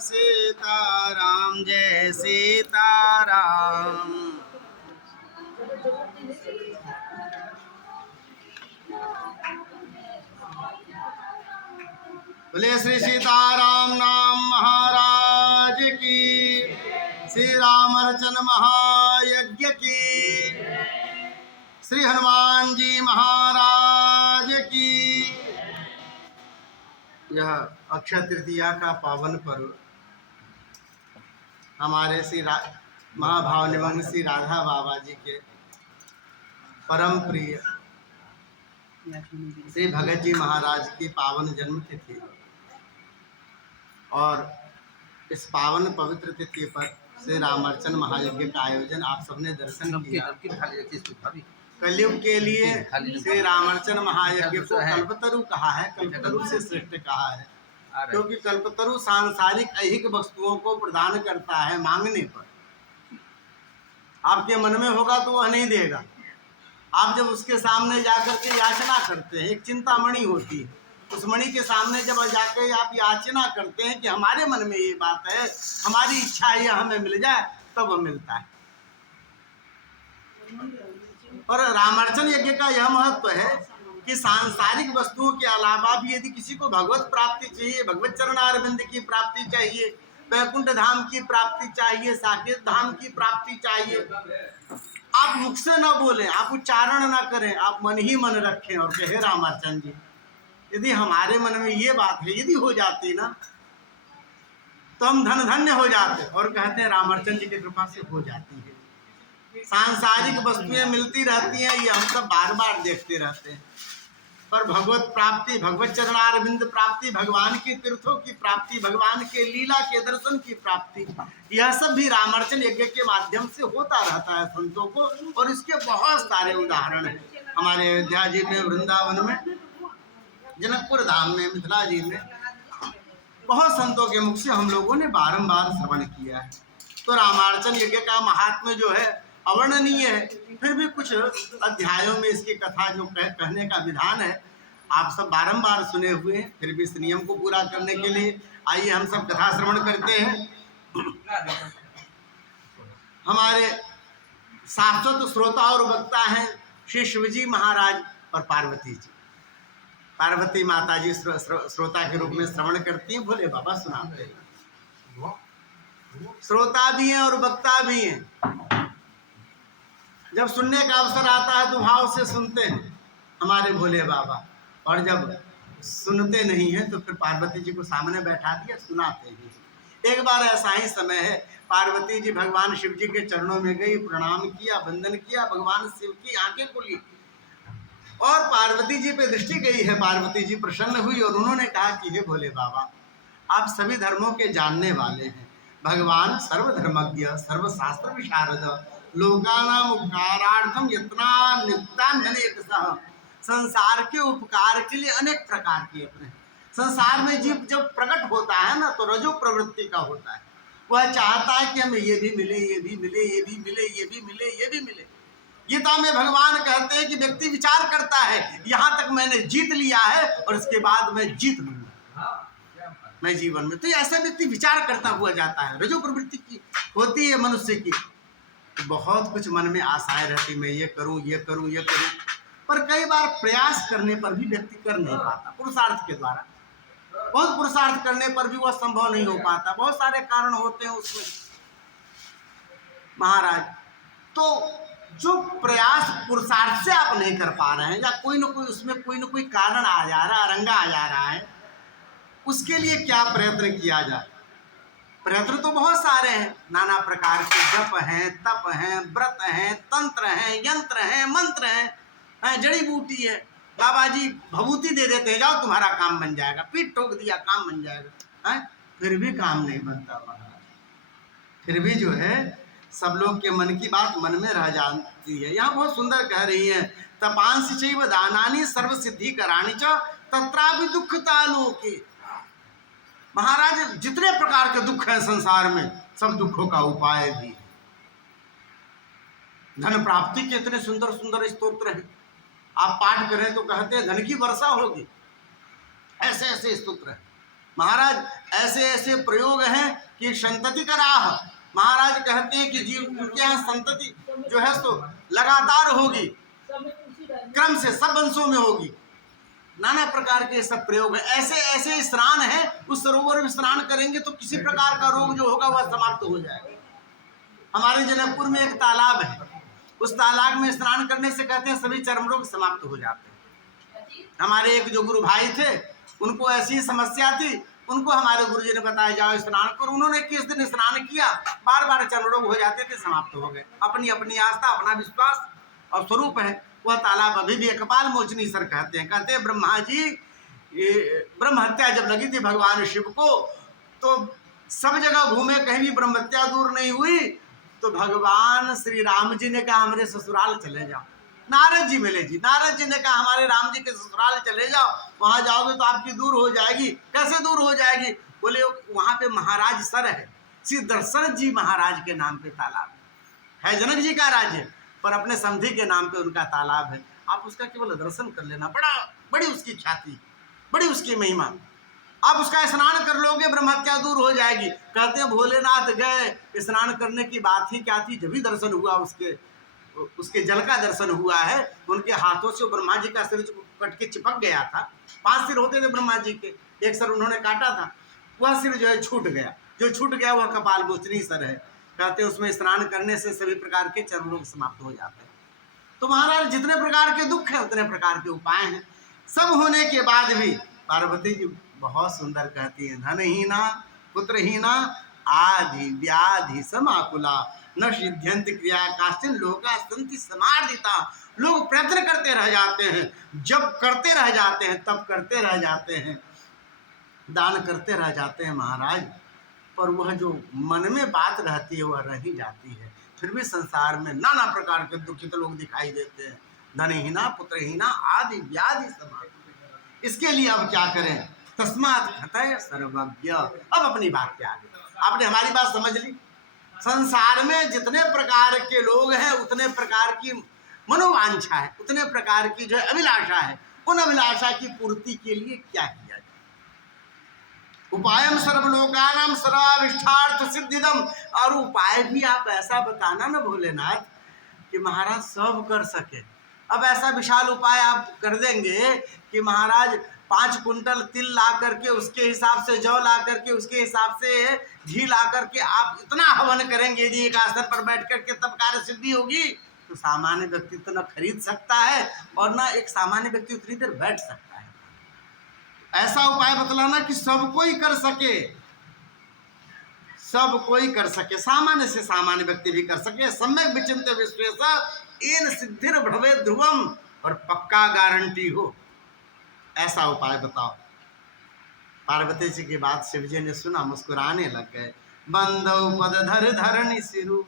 सीताराम जय सीताराम। बोले श्री सीताराम नाम महाराज की, श्री रामर्चन महायज्ञ की, श्री हनुमान जी महाराज की। यह अक्षय तृतीया का पावन पर्व हमारे श्री महाभाव निमग्न श्री राधा बाबा जी के परम प्रिय श्री भगत जी महाराज की पावन जन्म तिथि और इस पावन पवित्र तिथि पर श्री रामर्चन महायज्ञ का आयोजन आप सबने दर्शन किया। कलयुग के लिए श्री रामर्चन महायज्ञ को कल्पतरु कहा है, कल्पतरु से श्रेष्ठ कहा है, क्योंकि कल्पतरु सांसारिक ऐहिक वस्तुओं को प्रदान करता है मांगने पर। आपके मन में होगा तो वह नहीं देगा। आप जब उसके सामने जाकर के याचना करते हैं, एक चिंतामणि होती है, उस मणि के सामने जब जाकर आप याचना करते हैं कि हमारे मन में ये बात है, हमारी इच्छा है हमें मिल जाए, तब वह मिलता है। पर रामर्चन यज्ञ का यह महत्व है कि सांसारिक वस्तुओं के अलावा भी यदि किसी को भगवत प्राप्ति चाहिए, भगवत चरणारविंद की प्राप्ति चाहिए, वैकुंठ धाम की प्राप्ति चाहिए, साकेत धाम की प्राप्ति चाहिए, आप मुख से न बोलें, आप उच्चारण न करें, आप मन ही मन रखें और कहे रामर्चन जी। यदि हमारे मन में ये बात है, यदि हो जाती ना, तो हम धन धन्य हो जाते। और कहते हैं रामर्चन जी की कृपा से हो जाती है। सांसारिक वस्तुएं मिलती रहती हैं, ये हम सब बार बार देखते रहते हैं, पर भगवत प्राप्ति, भगवत चरणारविंद प्राप्ति, भगवान के तीर्थों की प्राप्ति, भगवान के लीला के दर्शन की प्राप्ति, यह सब भी रामर्चन यज्ञ के माध्यम से होता रहता है संतों को। और इसके बहुत सारे उदाहरण हैं हमारे अयोध्या जी में, वृंदावन में, जनकपुर धाम में, मिथिला जी में, बहुत संतों के मुख से हम लोगों ने बारंबार श्रवण किया है। तो रामार्चन यज्ञ का महात्म्य जो है अवर्णनीय है। फिर भी कुछ अध्यायों में इसकी कथा जो कहने का विधान है आप सब बारंबार सुने हुए हैं, फिर भी इस नियम को पूरा करने के लिए आइए हम सब कथा श्रवण करते हैं। हमारे शाश्वत श्रोता और वक्ता हैं श्री शिवजी महाराज और पार्वती जी। पार्वती माता जी श्रोता के रूप में श्रवण करती हैं, भोले बाबा सुनाते हैं। श्रोता भी हैं और वक्ता भी हैं। जब सुनने का अवसर आता है तो भाव से सुनते हैं हमारे भोले बाबा, और जब सुनते नहीं हैं तो फिर पार्वती जी को सामने बैठा दिया, सुनाते हैं। एक बार ऐसा ही समय है, पार्वती जी भगवान शिव जी के चरणों में गई, प्रणाम किया, वंदन किया, भगवान शिव की आंखें खुली और पार्वती जी पे दृष्टि गई है। पार्वती जी प्रसन्न हुई और उन्होंने कहा कि हे भोले बाबा, आप सभी धर्मों के जानने वाले हैं, भगवान सर्वधर्मज्ञ, सर्वशास्त्र विशारद, लोकानां उपकारार्थम यत्ना नित्यान्यनेकशः, संसार के उपकार के लिए अनेक प्रकार के अपने। संसार में जीव जब प्रकट होता है ना, तो रजो प्रवृत्ति का होता है। वह चाहता है कि हमें ये भी मिले, ये भी मिले, ये भी मिले, ये भी मिले, ये भी मिले। गीता में भगवान कहते हैं कि व्यक्ति विचार करता है, यहाँ तक मैंने जीत लिया है और इसके बाद मैं जीत लूंगा मैं जीवन में। तो ऐसा व्यक्ति विचार करता हुआ जाता है, रजो प्रवृत्ति की होती है मनुष्य की। बहुत कुछ मन में आशाएं रहती, मैं ये करूं, ये करूं, ये करूं, पर कई बार प्रयास करने पर भी व्यक्ति कर नहीं पाता। पुरुषार्थ के द्वारा बहुत पुरुषार्थ करने पर भी वह संभव नहीं हो पाता, बहुत सारे कारण होते हैं उसमें महाराज। तो जो प्रयास पुरुषार्थ से आप नहीं कर पा रहे हैं, या कोई ना कोई उसमें कोई ना कोई कारण आ जा रहा है, अरंगा आ जा रहा है, उसके लिए क्या प्रयत्न किया जाए। प्रयत्न तो बहुत सारे हैं, नाना प्रकार के जप हैं, तप हैं, व्रत हैं, तंत्र हैं, यंत्र हैं, मंत्र हैं, जड़ी बूटी है। बाबा जी भभूति दे देते हैं, जाओ तुम्हारा काम बन जाएगा, पीठ ठोक दिया काम बन जाएगा, है? फिर भी काम नहीं बनता महाराज। फिर भी जो है सब लोग के मन की बात मन में रह जाती है। यहाँ बहुत सुंदर कह रही है, तपांसि चैव दानानि सर्व सिद्धि कराणि च तत्रापि दुःखता लोके। महाराज जितने प्रकार के दुख हैं संसार में, सब दुखों का उपाय भी। धन प्राप्ति के इतने सुंदर सुंदर स्तोत्र हैं, आप पाठ करें तो कहते हैं धन की वर्षा होगी, ऐसे ऐसे स्तोत्र हैं। महाराज ऐसे ऐसे प्रयोग हैं कि संतति का राह, महाराज कहते हैं कि जीव उनके यहाँ संतति जो है सो लगातार होगी, क्रम से सब वंशों में होगी। नाना प्रकार के सब प्रयोग है। ऐसे ऐसे स्नान है, उस सरोवर में स्नान करेंगे तो किसी प्रकार का रोग जो होगा वह समाप्त हो जाएगा। हमारे जनकपुर में एक तालाब है, उस तालाब में स्नान करने से कहते हैं सभी चर्म रोग समाप्त हो जाते हैं। हमारे एक जो गुरु भाई थे, उनको ऐसी समस्या थी, उनको हमारे गुरुजी ने बताया जाओ स्नान करो। उन्होंने किस दिन स्नान किया, बार बार चर्म रोग हो जाते थे, समाप्त हो गए। अपनी अपनी आस्था, अपना विश्वास और स्वरूप है। वह तालाब अभी भी कपाल मोचनी सर कहते हैं। कहते हैं ब्रह्मा जी, ब्रह्म हत्या जब लगी थी भगवान शिव को, तो सब जगह घूमे, कहीं भी ब्रह्म हत्या दूर नहीं हुई। तो भगवान श्री राम जी ने कहा हमारे ससुराल चले जाओ। नारद जी मिले जी, नारद जी ने कहा हमारे राम जी के ससुराल चले जाओ, वहां जाओगे तो आपकी दूर हो जाएगी। कैसे दूर हो जाएगी? बोले वहां पे महाराज सर है, श्री दशरथ जी महाराज के नाम पे तालाब है। जनक जी का राज्य, पर अपने समधी के नाम पे उनका तालाब है। आप उसका केवल दर्शन कर लेना, बड़ी उसकी ख्याति, बड़ी उसकी महिमा। आप उसका स्नान कर लोगे, ब्रह्म हत्या दूर हो जाएगी। कहते हैं भोलेनाथ गए, स्नान करने की बात ही क्या थी, जब भी दर्शन हुआ उसके जल का दर्शन हुआ है। उनके हाथों से ब्रह्मा जी का सिर कट के चिपक गया था। 5 सिर होते थे ब्रह्मा जी के, एक सर उन्होंने काटा था, वह सिर जो है छूट गया। जो छूट गया वह कपाल मोचनी सर है। कहते हैं उसमें स्नान करने से सभी प्रकार के चर्म रोग समाप्त हो जाते हैं। तो महाराज जितने प्रकार के दुख हैं उतने प्रकार के उपाय हैं। सब होने के बाद भी पार्वती जी बहुत सुंदर कहती है, धनहीना पुत्रहीना आदि व्याधि समाकुला न सिद्ध्यंत क्रिया काश्चिन लोका संति समार्दिता। लोग प्रयत्न करते रह जाते हैं, जब करते रह जाते हैं तब करते रह जाते हैं, दान करते रह जाते हैं महाराज, पर वह जो मन में बात रहती है वह रह ही जाती है। फिर भी संसार में नाना प्रकार के दुखित लोग दिखाई देते हैं। धनहीना पुत्रहीना आदि व्याधि समाकुला। इसके लिए अब क्या करें? तस्मात् खतय सर्वज्ञ। अब अपनी बात पे आ गई, आपने हमारी बात समझ ली। संसार में जितने प्रकार के लोग हैं उतने प्रकार की मनोवांछा है, उतने प्रकार की जो अभिलाषा है। उन अभिलाषा की पूर्ति के लिए क्या किया जाए? उपायम सर्वलोकानां सर्वाभिष्टार्थ सिद्धिदम। और उपाय भी आप ऐसा बताना ना भोलेनाथ कि महाराज सब कर सके। अब ऐसा विशाल उपाय आप कर देंगे कि महाराज 5 कुंटल तिल ला करके, उसके हिसाब से जौ ला करके, उसके हिसाब से घी ला करके आप इतना हवन करेंगे यदि एक आसन पर बैठ करके, तब कार्य सिद्धि होगी। तो सामान्य व्यक्ति तो न खरीद सकता है और न एक सामान्य व्यक्ति उतनी देर बैठ सकता है। ऐसा उपाय बतलाना कि सब कोई कर सके, सब कोई कर सके, सामान्य से सामान्य व्यक्ति भी कर सके। सम्यक विचिंत्य विश्वेश एन सिद्धिर भवे ध्रुवम, और पक्का गारंटी हो, ऐसा उपाय बताओ। पार्वती जी की बात शिव जी ने सुना, मुस्कुराने लग गए। बंदौ पद धर धरनि सिरु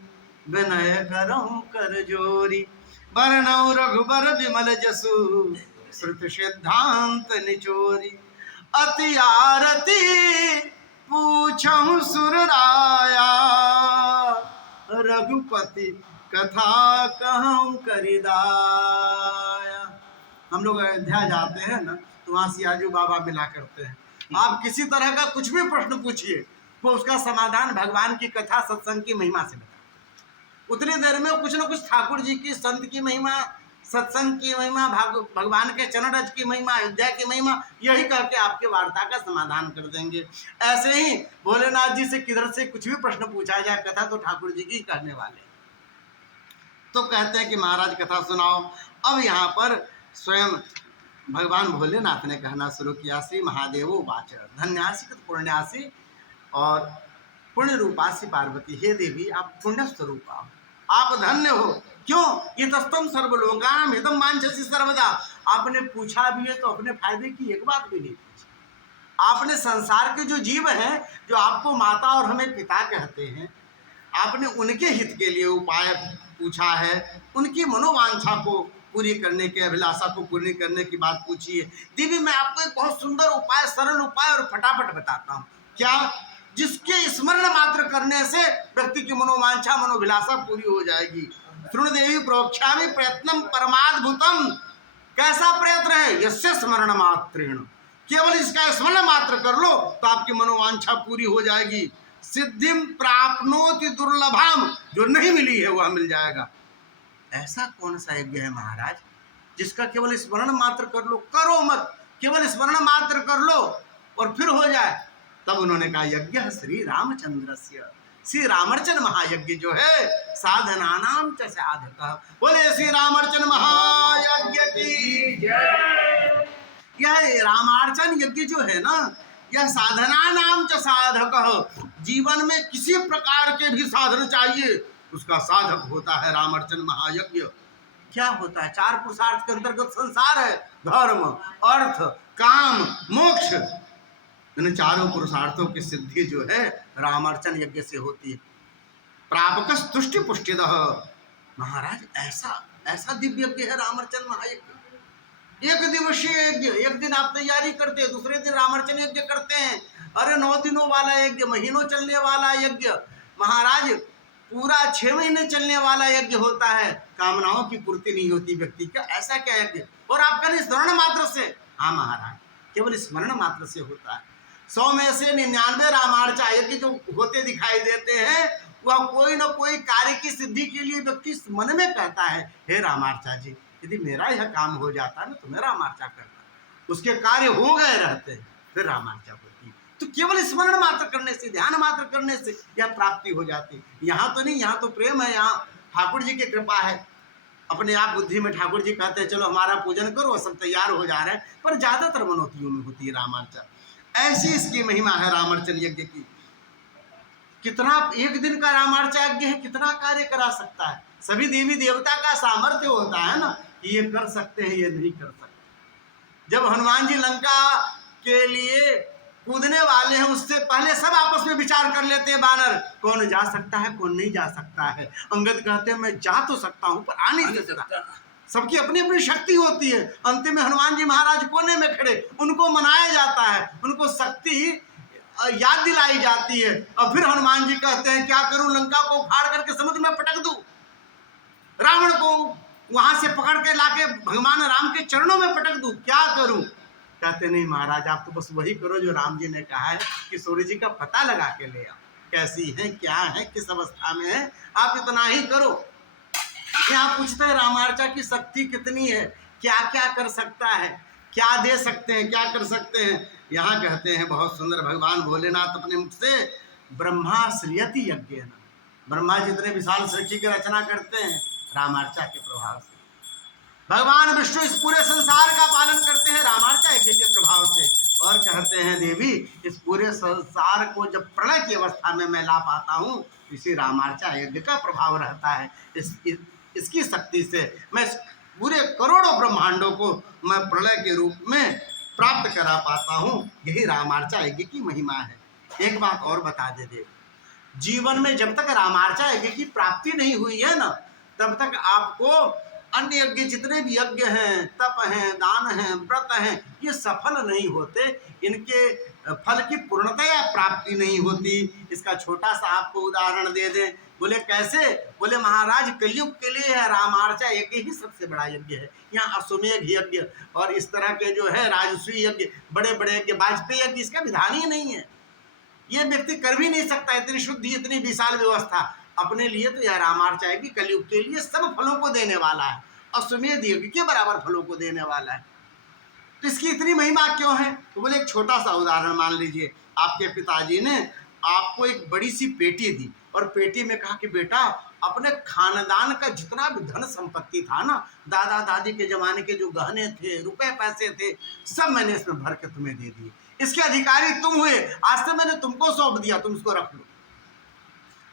विनय करहु कर जोरी, बरनौ रघुबर विमल जसु श्रुत सिद्धांत निचोरी। अति आरती पूछहु सुर राया, रघुपति कथा कहूँ करिदाया। हम लोग अयोध्या जाते हैं ना, तो वहाँ सियाजू बाबा मिला करते हैं। आप किसी तरह का कुछ भी प्रश्न पूछिए, वो उसका समाधान भगवान की कथा सत्संग की महिमा से बताते। उतनी देर में कुछ न कुछ ठाकुर जी की, संत की महिमा, सत्संग की महिमा, भगवान के चरण रज की महिमा, अयोध्या की महिमा, यही करके आपके वार्ता का समाधान कर देंगे। ऐसे ही भोलेनाथ जी से किधर से कुछ भी प्रश्न पूछा जाए, कथा तो ठाकुर जी की कहने वाले। तो कहते हैं कि महाराज कथा सुनाओ। अब यहाँ पर स्वयं भगवान भोलेनाथ ने कहना शुरू किया। श्री महादेवो वाच धन्यासी पुण्यासी और पुण्य रूपासी पार्वती, हे देवी आप पुण्य स्वरूप आप धन्य हो। क्यों? ये तस्तम सर्वलोकानां हितम वांछसि सर्वदा। आपने पूछा भी है तो अपने फायदे की एक बात भी नहीं पूछी। आपने संसार के जो जीव हैं, जो आपको माता और हमें पिता कहते हैं, आपने उनके हित के लिए उपाय पूछा है, उनकी मनोवांछा को पूरी करने के, अभिलाषा को पूरी करने की बात पूछी है। देवी मैं आपको एक बहुत सुंदर उपाय, सरल उपाय और फटाफट बताता हूँ। क्या? जिसके स्मरण मात्र करने से व्यक्ति की मनोवांछा, मनोभिलाषा पूरी हो जाएगी। शृणु देवी प्रोक्षामि प्रयत्नम परमाद्भुतम। कैसा प्रयत्न है? यस्य स्मरण मात्रेण, केवल इसका स्मरण मात्र कर लो तो आपकी मनोवांछा पूरी हो जाएगी। सिद्धिम प्राप्नोति दुर्लभम, जो नहीं मिली है वह मिल जाएगा। ऐसा कौन सा यज्ञ है महाराज जिसका केवल स्मरण मात्र कर लो, करो मत, केवल स्मरण मात्र कर लो और फिर हो जाए। तब उन्होंने कहा यज्ञ श्री रामचंद्रस्य, श्री रामर्चन महायज्ञ जो है साधना नाम च साधक। बोले श्री रामर्चन महायज्ञ की जय। यह रामार्चन यज्ञ जो है ना, यह साधना नाम च साधक। जीवन में किसी प्रकार के भी साधन चाहिए, उसका साधक होता है रामर्चन महायज्ञ। क्या होता है? 4 पुरुषार्थ के अंतर्गत संसार है, धर्म, अर्थ, काम, मोक्ष। इन चारों पुरुषार्थों की सिद्धि जो है रामार्चन यज्ञ से होती है। प्रापक तुष्टि पुष्टिदः। महाराज ऐसा दिव्य यज्ञ है रामार्चन महायज्ञ। 1 दिवसीय यज्ञ, एक दिन आप तैयारी करते हैं, दूसरे दिन रामार्चन यज्ञ करते हैं। अरे 9 दिनों वाला यज्ञ, महीनों चलने वाला यज्ञ, महाराज पूरा 6 महीने चलने वाला यज्ञ होता है। कामनाओं की पूर्ति नहीं होती व्यक्ति का, ऐसा क्या यज्ञ? और आपका स्मरण मात्र से, हाँ महाराज, केवल स्मरण मात्र से होता है। 100 में से 99 रामार्चा यज्ञ जो होते दिखाई देते हैं, वह कोई न कोई कार्य की सिद्धि के लिए व्यक्ति मन में कहता है, हे रामार्चा जी, यदि मेरा यह काम हो जाता ना तो मैं रामार्चा करता। उसके कार्य हो गए रहते हैं, फिर रामार्चा होती है। तो केवल स्मरण मात्र करने से, ध्यान मात्र करने से यह प्राप्ति हो जाती है। यहाँ तो नहीं, यहाँ तो प्रेम है, यहाँ ठाकुर जी की कृपा है। अपने आप बुद्धि में ठाकुर जी कहते हैं चलो हमारा पूजन करो, सब तैयार हो जा रहे हैं, पर ज्यादातर मनोतियों में होती है रामार्चा। ऐसी इसकी महिमा है रामार्चन यज्ञ की। कितना 1 दिन का रामार्चा यज्ञ है, कितना कार्य करा सकता है। सभी देवी देवता का सामर्थ्य होता है ना कि ये कर सकते हैं, ये नहीं कर सकते। जब हनुमान जी लंका के लिए कूदने वाले हैं, उससे पहले सब आपस में विचार कर लेते हैं बानर, कौन जा सकता है कौन नहीं जा सकता है। अंगद कहते हैं मैं जा तो सकता हूं पर आ नहीं सकता। सबकी अपनी अपनी शक्ति होती है। अंतिम में हनुमान जी महाराज कोने में खड़े, उनको मनाया जाता है, उनको शक्ति याद दिलाई जाती है। और फिर हनुमान जी कहते हैं क्या करूं, लंका को उखाड़ करके समुद्र में पटक दूं, रावण को वहां से पकड़ के लाके भगवान राम के चरणों में पटक दूं, क्या करूं? कहते नहीं महाराज, आप तो बस वही करो जो राम जी ने कहा है कि सूर्य जी का पता लगा के ले आओ, कैसी है, क्या है, किस अवस्था में है, आप इतना ही करो। यहाँ पूछते हैं रामार्चा की शक्ति कितनी है, क्या क्या कर सकता है, क्या दे सकते हैं, क्या कर सकते हैं। यहाँ कहते हैं बहुत सुंदर, भगवान भोलेनाथ अपने मुख से ब्रह्मा श्रियति यज्ञ, ब्रह्मा जितने विशाल सृष्टि की रचना करते हैं रामार्चा के प्रभाव से। भगवान विष्णु इस पूरे संसार का पालन करते हैं रामार्चा यज्ञ के प्रभाव से। और कहते हैं देवी, इस पूरे संसार को जब प्रलय की अवस्था में मैं ला पाता हूँ, इसी रामार्चा यज्ञ का प्रभाव रहता है। इसकी शक्ति से मैं पूरे करोड़ों ब्रह्मांडों को मैं प्रलय के रूप में प्राप्त करा पाता हूँ। यही रामार्चा यज्ञ की महिमा है। एक बात और बता दे देव, जीवन में जब तक रामार्चा यज्ञ की प्राप्ति नहीं हुई है ना, तब तक आपको अन्य यज्ञ जितने भी यज्ञ हैं, तप हैं, दान हैं, व्रत हैं, ये सफल नहीं होते। इनके फल की पूर्णतया प्राप्ति नहीं होती। इसका छोटा सा आपको उदाहरण दे दें। बोले कैसे? बोले महाराज कलयुग के लिए है रामार्चा यज्ञ ही सबसे बड़ा यज्ञ है। यहाँ अश्वमेध यज्ञ और इस तरह के जो है राजसूय यज्ञ, बड़े बड़े यज्ञ, वाजपेयी यज्ञ, इसका विधान ही नहीं है। ये व्यक्ति कर भी नहीं सकता, इतनी शुद्धि, इतनी विशाल व्यवस्था अपने लिए। तो यह रामार्चा यज्ञ कलयुग के लिए सब फलों को देने वाला है, अश्वमेध यज्ञ के बराबर फलों को देने वाला है। तो इसकी इतनी महिमा क्यों है? तो बोले एक छोटा सा उदाहरण मान लीजिए, आपके पिताजी ने आपको एक बड़ी सी पेटी दी और पेटी में कहा कि बेटा अपने खानदान का जितना भी धन संपत्ति था ना, दादा दादी के जमाने के जो गहने थे, रुपए पैसे थे, सब मैंने इसमें भर के तुम्हें दे दिए। इसके अधिकारी तुम हुए, आज से मैंने तुमको सौंप दिया, तुम इसको रख लो।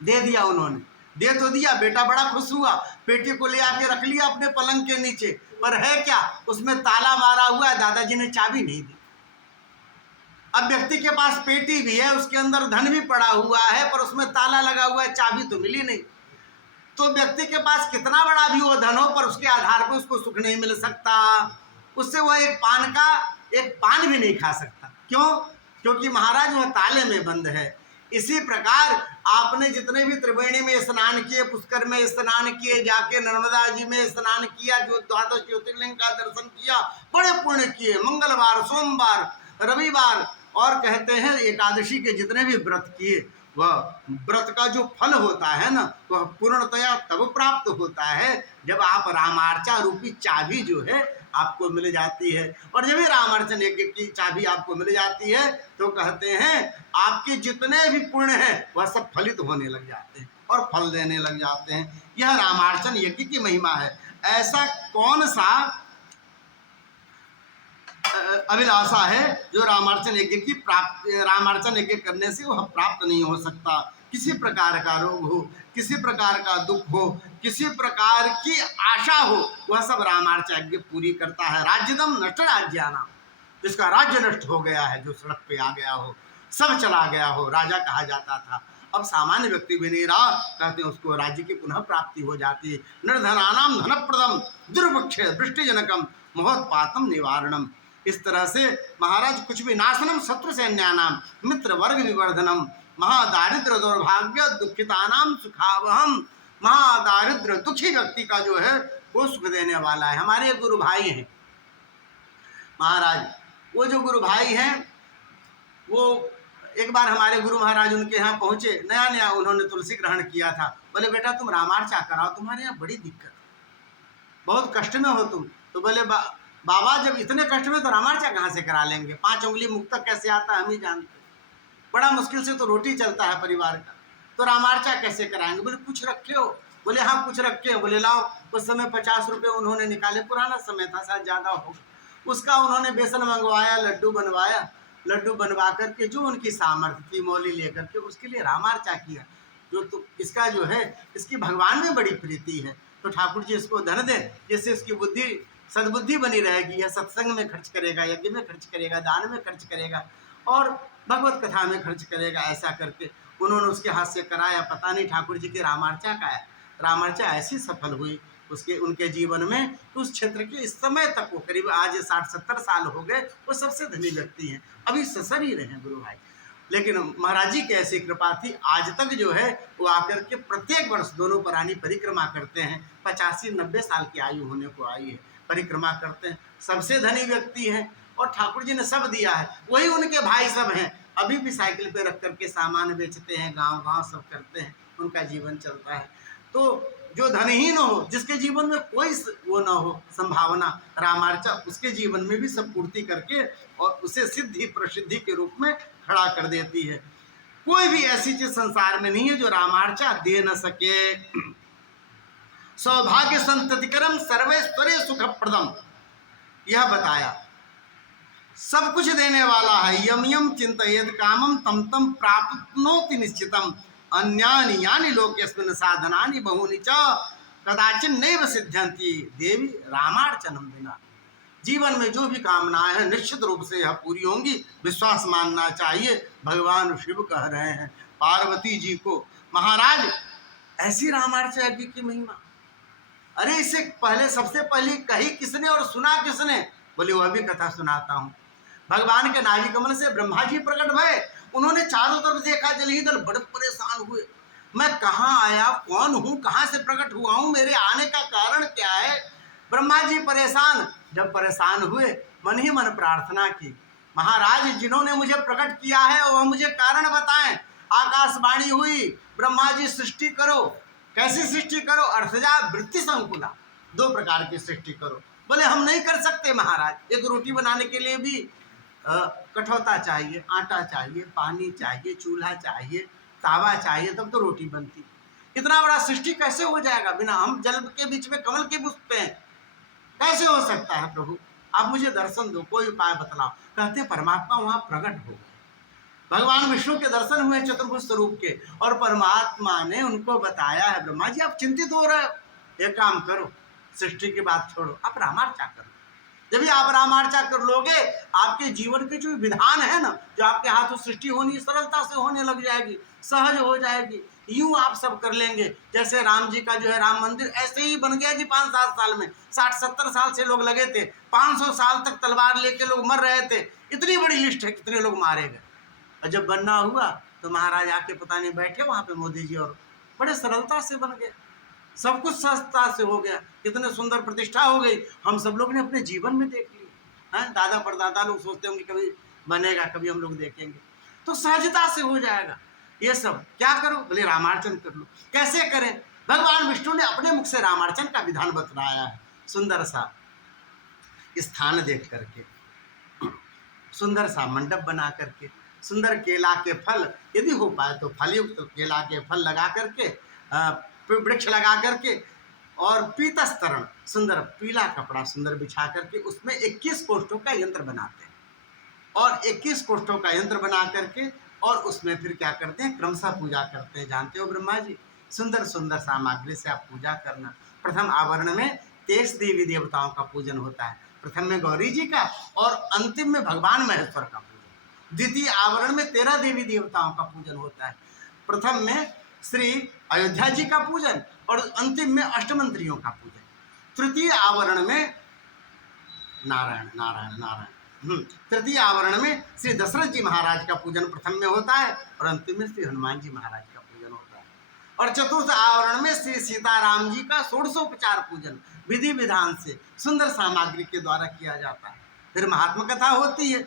दे दिया उन्होंने, दे तो दिया। बेटा बड़ा खुश हुआ, पेटी को ले आके रख लिया अपने पलंग के नीचे, पर है क्या, उसमें ताला मारा हुआ है, दादाजी ने चाबी नहीं दी। अब व्यक्ति के पास पेटी भी है, उसके अंदर धन भी पड़ा हुआ है, पर उसमें ताला लगा हुआ है, चाबी तो मिली नहीं। तो व्यक्ति के पास कितना बड़ा भी वो धन हो, पर उसके आधार पर उसको सुख नहीं मिल सकता। उससे वह एक पान भी नहीं खा सकता। क्यों? क्योंकि महाराज वह ताले में बंद है। इसी प्रकार आपने जितने भी त्रिवेणी में स्नान किए, पुष्कर में स्नान किए, जाके नर्मदा जी में स्नान किया, जो 12 ज्योतिर्लिंग का दर्शन किया, बड़े पुण्य किए। मंगलवार, सोमवार रविवार और कहते हैं एकादशी के जितने भी व्रत किए, वह व्रत का जो फल होता है ना, वह पूर्णतया तब प्राप्त होता है जब आप रामार्चा रूपी चाबी जो है आपको मिल जाती है। और जब भी रामार्चन यज्ञ की चाबी आपको मिल जाती है तो कहते हैं आपके जितने भी पुण्य हैं वह सब फलित होने लग जाते हैं और फल देने लग जाते हैं। यह रामार्चन यज्ञ की महिमा है। ऐसा कौन सा अभिलाषा है जो रामार्चन यज्ञ की रामार्चन यज्ञ करने से वह प्राप्त नहीं हो सकता। किसी प्रकार का रोग हो, किसी प्रकार का दुख हो, किसी प्रकार की आशा हो, वह सब रामार्चन यज्ञ पूरी करता है। राज्यदम नष्ट राज्याना, जिसका राज्य नष्ट हो गया है, जो सड़क पे आ गया हो, सब चला गया हो, राजा कहा जाता था, अब सामान्य व्यक्ति भी नहीं रहा, कहते हैं उसको राज्य की पुनः प्राप्ति हो जाती है। निर्धनानाम धनप्रदम दुर्भिक्ष वृष्टिजनकम महोत्पातम निवारणम। इस तरह से महाराज कुछ भी नाशनम शत्रु सैन्यानाम मित्र वर्ग विवर्धनम महादारिद्र दुर्भाग्य दुखितानाम सुखावहम। महादारिद्र दुखी व्यक्ति का जो है वो सुख देने वाला है। हमारे गुरु भाई हैं महाराज, वो जो गुरु भाई हैं वो एक बार हमारे गुरु महाराज उनके यहाँ पहुंचे, नया नया उन्होंने तुलसी ग्रहण किया था। बोले बेटा तुम रामार्चा कराओ, तुम्हारे यहाँ बड़ी दिक्कत, बहुत कष्ट में हो तुम। तो बोले बाबा जब इतने कष्ट में तो रामार्चा कहाँ से करा लेंगे, 5 उंगली मुख तक कैसे आता है हम ही जानते, बड़ा मुश्किल से तो रोटी चलता है परिवार का, तो रामार्चा कैसे कराएंगे। बोले कुछ रखे हो? बोले हाँ कुछ रखे हो। बोले लाओ। उस समय 50 रुपये उन्होंने निकाले, पुराना समय था शायद ज़्यादा हो, उसका उन्होंने बेसन मंगवाया, लड्डू बनवाया, लड्डू बनवा करके जो उनकी सामर्थ्य थी मौली लेकर के उसके लिए रामार्चा किया। जो तो इसका जो है इसकी भगवान में बड़ी प्रीति है, तो ठाकुर जी इसको धन दे जिससे इसकी बुद्धि सद्बुद्धि बनी रहेगी। यह सत्संग में खर्च करेगा, यज्ञ में खर्च करेगा, दान में खर्च करेगा और भगवत कथा में खर्च करेगा। ऐसा करके उन्होंने उसके हाथ से कराया। पता नहीं ठाकुर जी की रामार्चा का है, रामार्चा ऐसी सफल हुई उसके उनके जीवन में कि उस क्षेत्र के इस समय तक वो करीब आज 60-70 साल हो गए, वो सबसे धनी व्यक्ति हैं, अभी ससर ही रहे गुरु भाई। लेकिन महाराज जी की ऐसी कृपा थी, आज तक जो है वो आकर के प्रत्येक वर्ष दोनों प्राणी परिक्रमा करते हैं। 85-90 साल की आयु होने को आई है, परिक्रमा करते हैं, सबसे धनी व्यक्ति हैं और ठाकुर जी ने सब दिया है। वही उनके भाई सब हैं, अभी भी साइकिल पे रख करके सामान बेचते हैं, गांव गांव सब करते हैं, उनका जीवन चलता है। तो जो धनहीन हो, जिसके जीवन में कोई वो ना हो संभावना, रामार्चा उसके जीवन में भी सब पूर्ति करके और उसे सिद्धि प्रसिद्धि के रूप में खड़ा कर देती है। कोई भी ऐसी चीज संसार में नहीं है जो रामार्चा दे न सके। सौभाग्य संततिकरम सर्वेश्वरे सुखप्रदम, यह बताया सब कुछ देने वाला है। यम यम चिंतयेद कामम तम तम प्राप्नोति निश्चितम अन्यानि यानि लोकेस्मिन् साधनानि बहुनि च कदाचिन नैव सिद्ध्यन्ति देवी रामार्चनम बिना। जीवन में जो भी कामनाएं हैं निश्चित रूप से यह पूरी होंगी, विश्वास मानना चाहिए। भगवान शिव कह रहे हैं पार्वती जी को, महाराज ऐसी रामार्चा यज्ञ की महिमा, अरे इससे पहले सबसे पहले कही किसने और सुना किसने? बोले वह भी कथा सुनाता हूँ। भगवान के नाभि कमल से ब्रह्मा जी प्रकट भये, उन्होंने चारों तरफ देखा जल ही दल, बड़े परेशान हुए, मैं कहाँ आया, कौन हूँ, कहाँ से प्रकट हुआ हूँ, मेरे आने का कारण क्या है। ब्रह्मा जी परेशान, जब परेशान हुए मन ही मन प्रार्थना की, महाराज जिन्होंने मुझे प्रकट किया है वह मुझे कारण बताएं। आकाशवाणी हुई, ब्रह्मा जी सृष्टि करो। कैसी सृष्टि करो? अर्थजा वृत्ति संकुला, 2 प्रकार की सृष्टि करो। बोले हम नहीं कर सकते महाराज, एक रोटी बनाने के लिए भी कठौता चाहिए, आटा चाहिए, पानी चाहिए, चूल्हा चाहिए, तावा चाहिए, तब तो रोटी बनती। इतना बड़ा सृष्टि कैसे हो जाएगा बिना, हम जल के बीच में कमल के पुष्प हैं, कैसे हो सकता है प्रभु, आप मुझे दर्शन दो, कोई उपाय बतलाओ। कहते परमात्मा वहां प्रकट हो गए, भगवान विष्णु के दर्शन हुए चतुर्भुज स्वरूप के, और परमात्मा ने उनको बताया है ब्रह्मा जी आप चिंतित हो रहे हो, एक काम करो, सृष्टि की बात छोड़ो, आप रामार्चा करो। जब भी आप रामार्चा कर लोगे आपके जीवन के जो विधान है ना, जो आपके हाथों सृष्टि होनी सरलता से होने लग जाएगी, सहज हो जाएगी। यूं आप सब कर लेंगे। जैसे राम जी का जो है राम मंदिर ऐसे ही बन गया जी 5-7 साल में, 60-70 साल से लोग लगे थे, 500 साल तक तलवार लेके लोग मर रहे थे, इतनी बड़ी लिस्ट है कितने लोग मारे गए। और जब बनना हुआ तो महाराज आके पता नहीं बैठे वहाँ पे मोदी जी, और बड़े सरलता से बन गया, सब कुछ सस्ता से हो गया, कितने सुंदर प्रतिष्ठा हो गई, हम सब लोग ने अपने जीवन में देख ली। हैं दादा परदादा लोग सोचते होंगे कभी बनेगा, कभी हम लोग देखेंगे। तो सहजता से हो जाएगा ये सब। क्या करो? बोले रामार्चन कर लो। कैसे करें? भगवान विष्णु ने अपने मुख से रामार्चन का विधान बतलाया है। सुंदर सा स्थान देख करके, सुंदर सा मंडप बना करके, सुंदर केला के फल, यदि हो पाए तो फलयुक्त केला के फल लगा करके, वृक्ष लगा करके, और पीतस्तरण, सुंदर पीला कपड़ा सुंदर बिछा करके उसमें 21 कोष्ठों का यंत्र बनाते हैं, और 21 कोष्ठों का यंत्र बना करके और उसमें फिर क्या करते हैं? क्रमशः पूजा करते हैं। जानते हो ब्रह्मा जी, सुंदर सुंदर सामग्री से आप पूजा करना। प्रथम आवरण में 23 देवी देवताओं का पूजन होता है। प्रथम में गौरी जी का और अंतिम में भगवान महेश्वर का पूजन। द्वितीय आवरण में 13 देवी देवताओं का पूजन होता है। प्रथम में श्री अयोध्या जी का पूजन और अंतिम में अष्टमंत्रियों का पूजन। तृतीय आवरण में नारायण नारायण नारायण तृतीय आवरण में श्री दशरथ जी महाराज का पूजन प्रथम में होता है और अंतिम में श्री हनुमान जी महाराज का पूजन होता है। और चतुर्थ आवरण में श्री सीताराम जी का षोडशोपचार पूजन विधि विधान से सुंदर सामग्री के द्वारा किया जाता है। फिर महात्मा कथा होती है।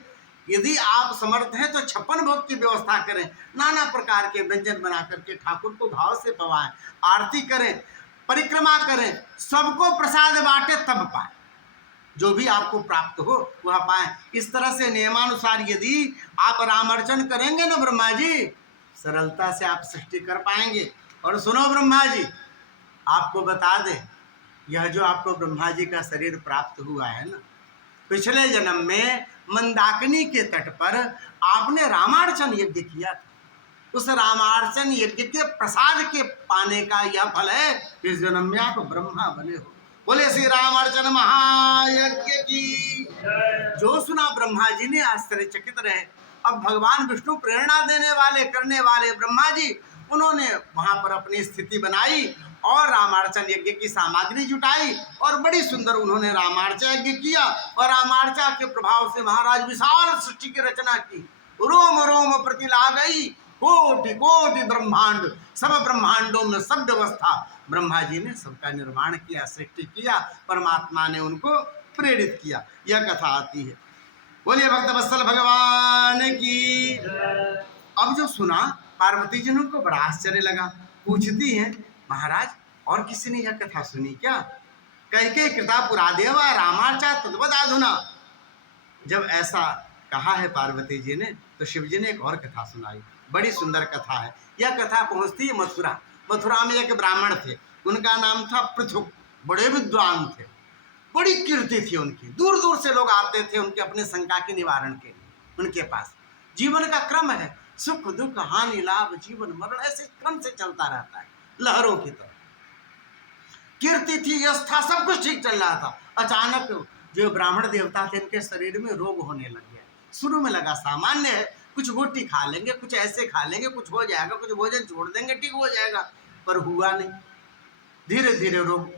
यदि आप समर्थ हैं तो 56 भोग की व्यवस्था करें, नाना प्रकार के व्यंजन बना करके ठाकुर को भाव से पवाएं, आरती करें, परिक्रमा करें, सबको प्रसाद बांटे, तब पाए जो भी आपको प्राप्त हो वह पाए। इस तरह से नियमानुसार यदि आप रामार्चन करेंगे ना ब्रह्मा जी, सरलता से आप सृष्टि कर पाएंगे। और सुनो ब्रह्मा जी, आपको बता दें, यह जो आपको ब्रह्मा जी का शरीर प्राप्त हुआ है ना, पिछले जन्म में मंदाकिनी के तट पर आपने रामार्चन यज्ञ किया था। उस रामार्चन यज्ञ के प्रसाद के पाने का यह फल है, इस जन्म में आप ब्रह्मा बने हो। बोले श्री रामार्चन महायज्ञ की। जो सुना ब्रह्मा जी ने आश्चर्यचकित रहे। अब भगवान विष्णु प्रेरणा देने वाले, करने वाले ब्रह्मा जी, उन्होंने वहां पर अपनी स्थिति बनाई और रामार्चन यज्ञ की सामग्री जुटाई और बड़ी सुंदर उन्होंने रामार्चा यज्ञ किया। और रामार्चा के प्रभाव से महाराज विशाल सृष्टि की रचना की। रोम रोम प्रतिला गई, कोटि कोटि ब्रह्मांड, सब ब्रह्मांडों में सब व्यवस्था ब्रह्मा जी ने सबका निर्माण किया, सृष्टि किया। परमात्मा ने उनको प्रेरित किया। यह कथा आती है। बोलिए भक्त वत्सल भगवान की। अब जो सुना, पार्वती जी ने उनको बड़ा आश्चर्य लगा। पूछती हैं, महाराज और किसी ने यह कथा सुनी क्या? कैके कृता पुरादेवा रामार्चा तद्वदाधुना। जब ऐसा कहा है पार्वती जी ने, तो शिव जी ने एक और कथा सुनाई। बड़ी सुंदर कथा है। यह कथा पहुंचती है मथुरा। मथुरा में एक ब्राह्मण थे, उनका नाम था पृथु। बड़े विद्वान थे, बड़ी कीर्ति थी उनकी। दूर दूर से लोग आते थे उनके अपने शंका के निवारण के लिए। उनके पास जीवन का क्रम है, सुख दुख हानि लाभ जीवन मरण, ऐसे क्रम से चलता रहता है, लहरों की तरह। कीर्ति थी, यश था, सब कुछ ठीक चल रहा था। अचानक जो ब्राह्मण देवता थे, इनके शरीर में रोग होने लग गया। शुरू में लगा सामान्य है, कुछ रोटी खा लेंगे, कुछ ऐसे खा लेंगे, कुछ हो जाएगा, कुछ भोजन छोड़ देंगे, ठीक हो जाएगा। पर हुआ नहीं। धीरे धीरे रोग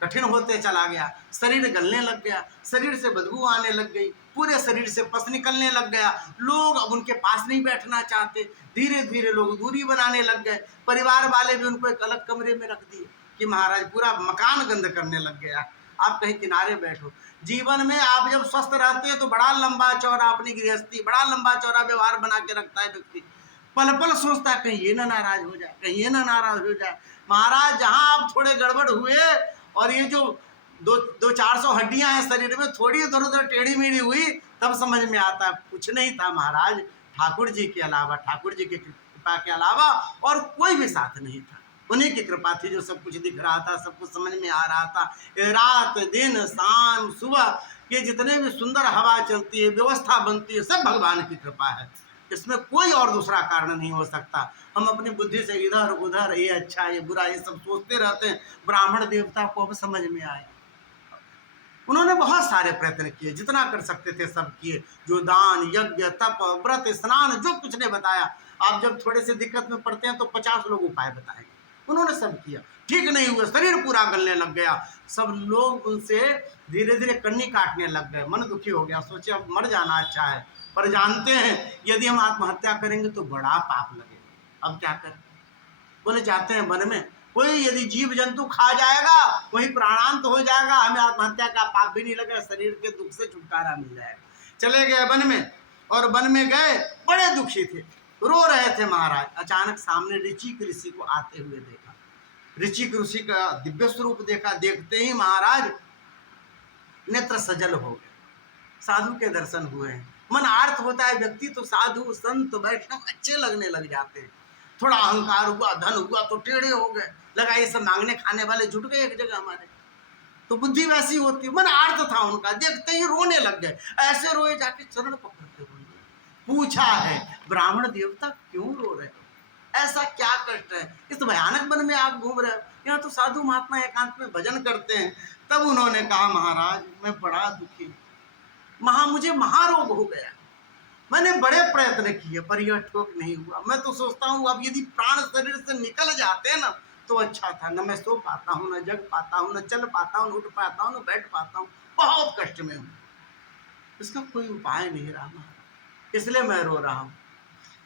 कठिन होते चला गया, शरीर गलने लग गया, शरीर से बदबू आने लग गई, पूरे शरीर से पस निकलने लग गया। लोग अब उनके पास नहीं बैठना चाहते। धीरे धीरे लोग दूरी बनाने लग गए। परिवार वाले भी उनको एक अलग कमरे में रख दिए कि महाराज पूरा मकान गंद करने लग गया, आप कहीं किनारे बैठो। जीवन में आप जब स्वस्थ रहते हैं तो बड़ा लंबा चौड़ा अपनी गृहस्थी, बड़ा लंबा चौड़ा व्यवहार बना के रखता है व्यक्ति। पल पल सोचता है कहीं ये ना नाराज हो जाए, कहीं ये ना नाराज हो जाए। महाराज जहाँ आप थोड़े गड़बड़ हुए और ये जो 200-400 हड्डियां हैं शरीर में, थोड़ी इधर उधर टेढ़ी मेढ़ी हुई, तब समझ में आता है कुछ नहीं था महाराज, ठाकुर जी के अलावा, ठाकुर जी की कृपा के अलावा और कोई भी साथ नहीं था। उन्हीं की कृपा थी जो सब कुछ दिख रहा था, सब कुछ समझ में आ रहा था। रात दिन शाम सुबह ये जितने भी सुंदर हवा चलती है, व्यवस्था बनती है, सब भगवान की कृपा है। इसमें कोई और दूसरा कारण नहीं हो सकता। हम अपनी बुद्धि से इधर उधर, ये अच्छा ये बुरा, ये सब सोचते रहते हैं। ब्राह्मण देवता को अब समझ में आए। उन्होंने बहुत सारे प्रयत्न किए, जितना कर सकते थे सब किए। जो दान यज्ञ तप व्रत स्नान जो कुछ ने बताया। आप जब थोड़े से दिक्कत में पड़ते हैं तो 50 लोग उपाय बताएंगे। उन्होंने सब किया, ठीक नहीं हुआ, शरीर पूरा गलने लग गया। सब लोग उनसे धीरे धीरे कन्नी काटने लग गए। मन दुखी हो गया, सोचे अब मर जाना अच्छा है। पर जानते हैं यदि हम आत्महत्या करेंगे तो बड़ा पाप लगेगा। अब क्या करें? बोले जाते हैं वन में, कोई यदि जीव जंतु खा जाएगा वही प्राणांत हो जाएगा, हमें आत्महत्या का पाप भी नहीं लगेगा, शरीर के दुख से छुटकारा मिल जाएगा। चले गए वन में। और वन में गए, बड़े दुखी थे, रो रहे थे महाराज। अचानक सामने ऋचिक ऋषि को आते हुए देखा। ऋचिक ऋषि का दिव्य स्वरूप देखा। देखते ही महाराज नेत्र सजल हो गए। साधु के दर्शन हुए हैं। मन आर्त होता है व्यक्ति तो साधु संत वैष्णव अच्छे लगने लग जाते हैं। थोड़ा अहंकार हुआ, धन हुआ तो टेढ़े हो गए, लगा ये सब मांगने खाने वाले जुट गए एक जगह हमारे। तो बुद्धि वैसी होती, मन आर्त था उनका, देखते ही रोने लग गए। ऐसे रोए जाके चरण पकड़ते हुए पूछा है, ब्राह्मण देवता क्यों रो रहे हो? ऐसा क्या कष्ट है? इस भयानक वन में आप घूम रहे हो, यहाँ तो साधु महात्मा एकांत में भजन करते हैं। तब उन्होंने कहा, महाराज मैं बड़ा दुखी हूँ, मुझे महारोग हो गया। मैंने बड़े प्रयत्न किए पर यह ठोक नहीं हुआ। मैं तो सोचता हूँ अब यदि प्राण शरीर से निकल जाते ना तो अच्छा था। न मैं सो पाता हूँ, न जग पाता हूँ, न चल पाता हूँ, न उठ पाता हूँ, न बैठ पाता हूँ। बहुत कष्ट में हूँ, इसका कोई उपाय नहीं रहा महाराज, इसलिए मैं रो रहा हूँ।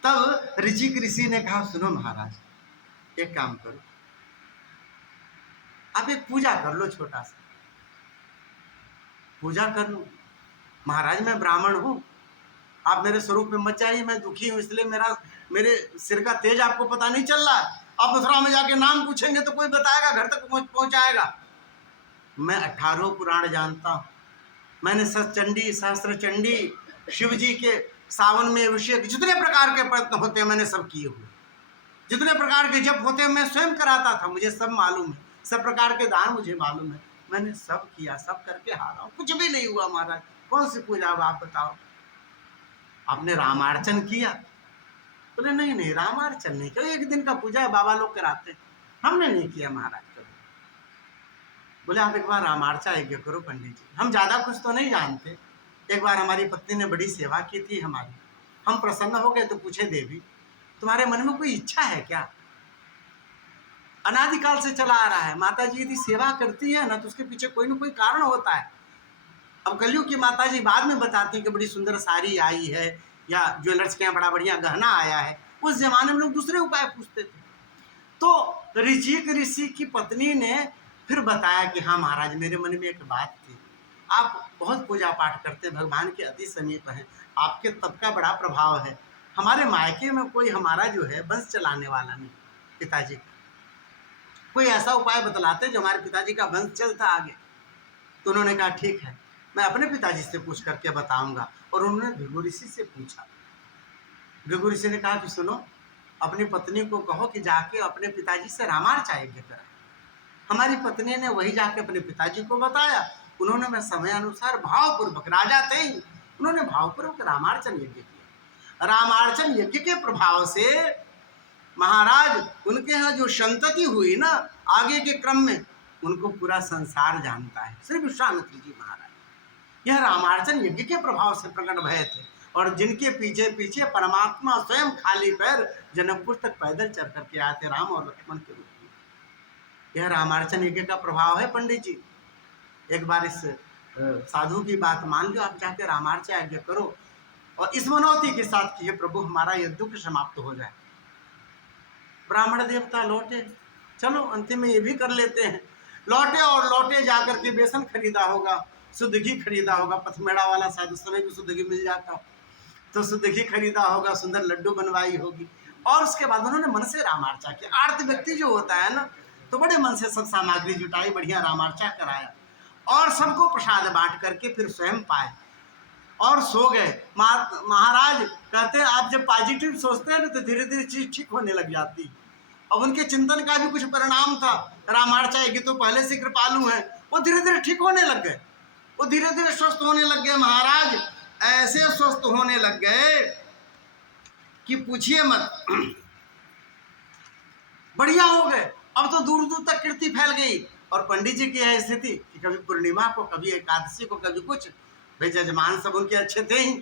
तब ऋचिक ऋषि ने कहा, सुनो महाराज, एक काम करो, आप एक पूजा कर लो, छोटा सा पूजा कर लो। महाराज मैं ब्राह्मण हूँ, आप मेरे स्वरूप में मत जाइए, मैं दुखी हूँ, इसलिए मेरे सिर का तेज आपको पता नहीं चल रहा है। आप मथुरा में जाके नाम पूछेंगे तो कोई बताएगा, घर तक पहुंचाएगा। मैं 18 पुराण जानता हूँ। मैंने सचंडी, सहस्त्र चंडी, शिव जी के सावन में अभिषेक, जितने प्रकार के प्रयत्न होते हैं मैंने सब किए हुए। जितने प्रकार के जप होते हैं मैं स्वयं कराता था, मुझे सब मालूम है। सब प्रकार के दान मुझे मालूम है, मैंने सब किया, सब करके हारा हूँ, कुछ भी नहीं हुआ महाराज। कौन सी पूजा अब आप बताओ? आपने रामार्चन किया? बोले नहीं नहीं, रामार्चन नहीं किया, एक दिन का पूजा है, बाबा लोग कराते हैं, हमने नहीं किया महाराज कभी। बोले आप एक बार रामार्चा यज्ञ करो पंडित जी, हम ज्यादा कुछ तो नहीं जानते। एक बार हमारी पत्नी ने बड़ी सेवा की थी हमारी, हम प्रसन्न हो गए तो पूछे, देवी तुम्हारे मन में कोई इच्छा है क्या? अनादिकाल से चला आ रहा है, माता जी यदि सेवा करती है ना तो उसके पीछे कोई ना कोई कारण होता है। अब कलयुग की माता जी बाद में बताती है कि बड़ी सुंदर साड़ी आई है या ज्वेलर्स के यहाँ बड़ा बढ़िया गहना आया है। उस जमाने में लोग दूसरे उपाय पूछते थे। तो ऋचिक ऋषि की पत्नी ने फिर बताया कि हाँ महाराज, मेरे मन में एक बात थी, आप बहुत पूजा पाठ करते, भगवान के अति समीप हैं, आपके तप का बड़ा प्रभाव है। हमारे मायके में कोई हमारा जो है वंश चलाने वाला नहीं, पिताजी का कोई ऐसा उपाय बतलाते जो हमारे पिताजी का वंश चलता आगे। तो उन्होंने कहा ठीक है, मैं अपने पिताजी से पूछ करके बताऊंगा। और उन्होंने भृगु ऋषि से पूछा। भृगु ऋषि ने कहा कि सुनो, अपनी पत्नी को कहो कि जाके अपने पिताजी से रामार्चा यज्ञ कराए। हमारी पत्नी ने वही जाके अपने पिताजी को बताया। उन्होंने मैं समय अनुसार भावपूर्वक, राजा थे ही, उन्होंने भावपूर्वक रामार्चन यज्ञ किया। रामार्चन यज्ञ के प्रभाव से महाराज उनके यहाँ जो संतति हुई ना आगे के क्रम में, उनको पूरा संसार जानता है। श्री विश्वामित्र जी महाराज यह रामार्चन यज्ञ के प्रभाव से प्रकट भय थे, और जिनके पीछे पीछे परमात्मा स्वयं खाली पैर जनकपुर तक पैदल चल करके आए थे, राम और लक्ष्मण के रूप में। यह रामार्चन यज्ञ का प्रभाव है पंडित जी। एक बार इस साधु की बात मान लो, आप जाके रामार्चन यज्ञ करो और इस मनोती के साथ कि हे प्रभु हमारा यह दुख समाप्त हो जाए। ब्राह्मण देवता लौटे, चलो अंतिम में ये भी कर लेते हैं। लौटे और लौटे जाकर के बेसन खरीदा होगा, शुद्ध घी खरीदा होगा, पथमेड़ा वाला शायद उस समय भी शुद्ध घी मिल जाता, तो शुद्ध घी खरीदा होगा, सुंदर लड्डू बनवाई होगी। और उसके बाद उन्होंने मन से रामार्चा किया। आर्त व्यक्ति जो होता है ना, तो बड़े मन से सब सामग्री जुटाई, बढ़िया रामार्चा कराया और सबको प्रसाद बांट करके फिर स्वयं पाए और सो गए। महाराज कहते हैं आप जब पॉजिटिव सोचते हैं ना तो धीरे धीरे चीज ठीक होने लग जाती। अब उनके चिंतन का भी कुछ परिणाम था, रामार्चा यज्ञ तो पहले से कृपालु हैं, वो धीरे धीरे ठीक होने लग गए, वो धीरे धीरे स्वस्थ होने लग गए। महाराज ऐसे स्वस्थ होने लग गए कि पूछिए मत, बढ़िया हो गए। अब तो दूर दूर तक कीर्ति फैल गई। और पंडित जी की है स्थिति कि कभी पूर्णिमा को, कभी एकादशी को, कभी कुछ, भाई जजमान सब उनके अच्छे थे ही,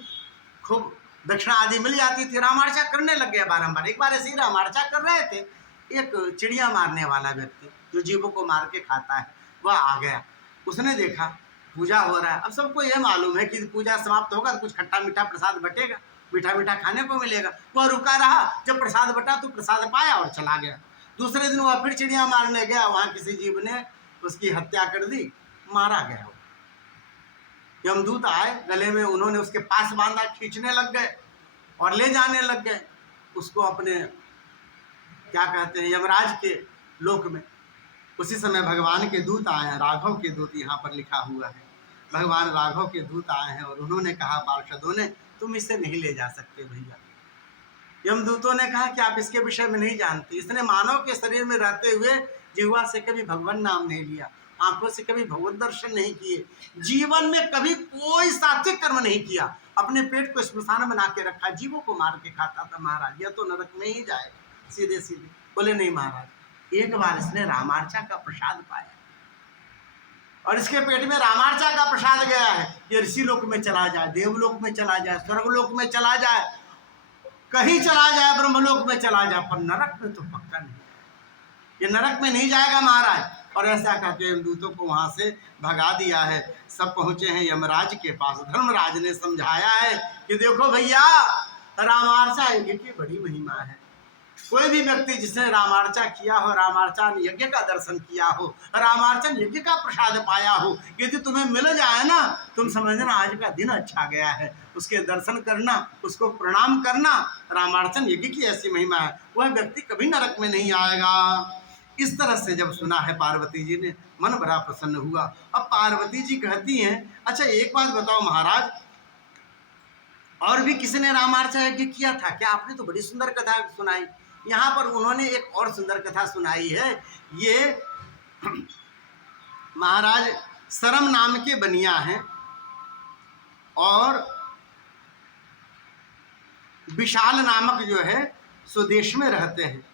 खूब दक्षिणा आदि मिल जाती थी। रामार्चा करने लग गए बारंबार। एक बार ऐसे ही रामार्चा कर रहे थे, एक चिड़िया मारने वाला व्यक्ति जो जीवों को मार के खाता है वह आ गया। उसने देखा पूजा हो रहा है, अब सबको यह मालूम है कि पूजा समाप्त होगा तो कुछ खट्टा मीठा प्रसाद बटेगा, मीठा मीठा खाने को मिलेगा। वह रुका रहा, जब प्रसाद बटा तो प्रसाद पाया और चला गया। दूसरे दिन वह फिर चिड़िया मारने गया, वहाँ किसी जीव ने उसकी हत्या कर दी, मारा गया। यमदूत आए, गले में उन्होंने उसके पास बांधा, खींचने लग गए और ले जाने लग गए उसको अपने क्या कहते हैं यमराज के लोक में। उसी समय भगवान के दूत आए हैं, राघव के दूत यहाँ पर लिखा हुआ है। भगवान राघव के दूत आए हैं और उन्होंने कहा पार्षदों ने, तुम इसे नहीं ले जा सकते भैया। यमदूतों ने कहा कि आप इसके विषय में नहीं जानते, इसने मानव के शरीर में रहते हुए जिह्वा से कभी भगवान नाम नहीं लिया, आंखों से कभी भगवत दर्शन नहीं किए, जीवन में कभी कोई सात्विक कर्म नहीं किया, अपने पेट को स्मशान बना के रखा, जीवों को मार के खाता था। महाराज यह तो नरक में ही जाएगा सीधे सीधे। बोले नहीं महाराज, एक बार इसने रामार्चा का प्रसाद पाया और इसके पेट में रामार्चा का प्रसाद गया है, ये ऋषि लोक में चला जाए, देवलोक में चला जाए, स्वर्गलोक में चला जाए, कहीं चला जाए, ब्रह्मलोक में चला जाए, पर नरक में तो पक्का नहीं, ये नरक में नहीं जाएगा महाराज। और ऐसा कहते यमदूतों को वहां से भगा दिया है। सब पहुंचे हैं यमराज के पास। धर्मराज ने समझाया है कि देखो भैया, रामार्चा यज्ञ की बड़ी महिमा है। कोई भी व्यक्ति जिसने रामार्चा किया हो, रामार्चन यज्ञ का दर्शन किया हो, रामार्चन यज्ञ का प्रसाद पाया हो, यदि तुम्हें मिल जाए ना, तुम समझना आज का दिन अच्छा गया है। उसके दर्शन करना, उसको प्रणाम करना, रामार्चन यज्ञ की ऐसी महिमा है, वह व्यक्ति कभी नरक में नहीं आएगा। इस तरह से जब सुना है पार्वती जी ने, मन बड़ा प्रसन्न हुआ। अब पार्वती जी कहती हैं, अच्छा एक बात बताओ महाराज, और भी किसी ने रामार्चा यज्ञ किया था क्या? आपने तो बड़ी सुंदर कथा सुनाई। यहाँ पर उन्होंने एक और सुंदर कथा सुनाई है। ये महाराज सरम नाम के बनिया हैं और विशाल नामक जो है स्वदेश में रहते हैं,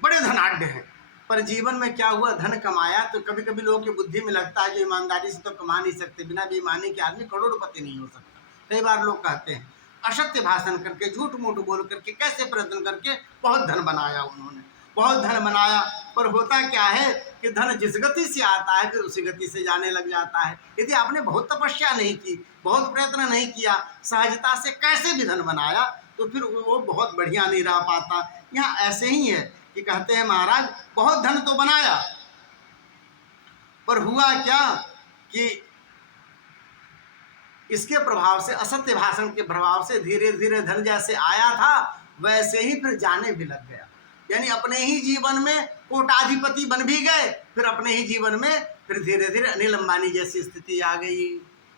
बड़े धनाढ्य हैं। पर जीवन में क्या हुआ, धन कमाया तो कभी कभी लोगों की बुद्धि में लगता है जो ईमानदारी से तो कमा नहीं सकते, बिना बेईमानी के आदमी करोड़पति नहीं हो सकता। कई बार लोग कहते हैं असत्य भाषण करके, झूठ मूठ बोल करके, कैसे प्रयत्न करके बहुत धन बनाया उन्होंने, बहुत धन बनाया। पर होता क्या है कि धन जिस गति से आता है फिर उसी गति से जाने लग जाता है। यदि आपने बहुत तपस्या नहीं की, बहुत प्रयत्न नहीं किया, सहजता से कैसे भी धन बनाया, तो फिर वो बहुत बढ़िया नहीं रह पाता। यहाँ ऐसे ही है कि कहते हैं महाराज बहुत धन तो बनाया, पर हुआ क्या कि इसके प्रभाव से, असत्य भाषण के प्रभाव से धीरे धीरे धन जैसे आया था वैसे ही फिर जाने भी लग गया। यानी अपने ही जीवन में कोटाधिपति बन भी गए, फिर अपने ही जीवन में फिर धीरे धीरे अनिल अंबानी जैसी स्थिति आ गई।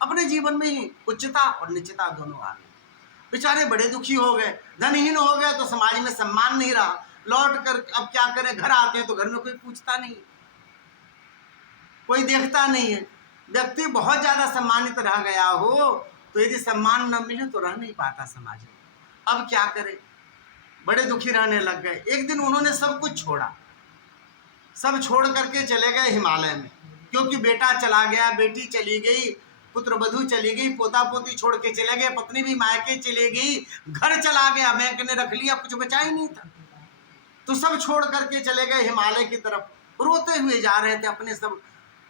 अपने जीवन में ही उच्चता और नीचता दोनों आ गई। बेचारे बड़े दुखी हो गए, धनहीन हो गए तो समाज में सम्मान नहीं रहा। लौट कर अब क्या करें, घर आते हैं तो घर में कोई पूछता नहीं, कोई देखता नहीं है। व्यक्ति बहुत ज्यादा सम्मानित रह गया हो तो यदि सम्मान न मिले तो रह नहीं पाता समाज में। अब क्या करें, बड़े दुखी रहने लग गए। एक दिन उन्होंने सब कुछ छोड़ा, सब छोड़ करके चले गए हिमालय में, क्योंकि बेटा चला गया, बेटी चली गई, पुत्र वधू चली गई, पोता पोती छोड़ के चले गए, पत्नी भी मायके चली गई, घर चला गया, बैंक ने रख लिया, कुछ बचा ही नहीं था। तो सब छोड़ करके चले गए हिमालय की तरफ, रोते हुए जा रहे थे, अपने सब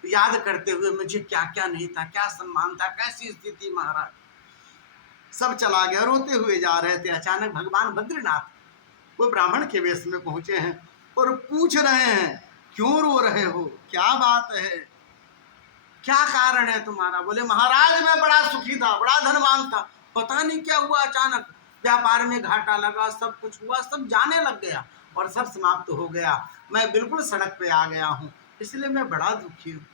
याद करते हुए, मुझे क्या क्या नहीं था, क्या सम्मान था, कैसी स्थिति महाराज। सब चला गया, रोते हुए जा रहे थे। अचानक भगवान बद्रीनाथ वो ब्राह्मण के वेश में पहुंचे हैं और पूछ रहे हैं, क्यों रो रहे हो, क्या बात है, क्या कारण है तुम्हारा? बोले महाराज मैं बड़ा सुखी था, बड़ा धनवान था, पता नहीं क्या हुआ, अचानक व्यापार में घाटा लगा, सब कुछ हुआ, सब जाने लग गया और सब समाप्त हो गया। मैं बिल्कुल सड़क पे आ गया हूँ, इसलिए मैं बड़ा दुखी हूँ।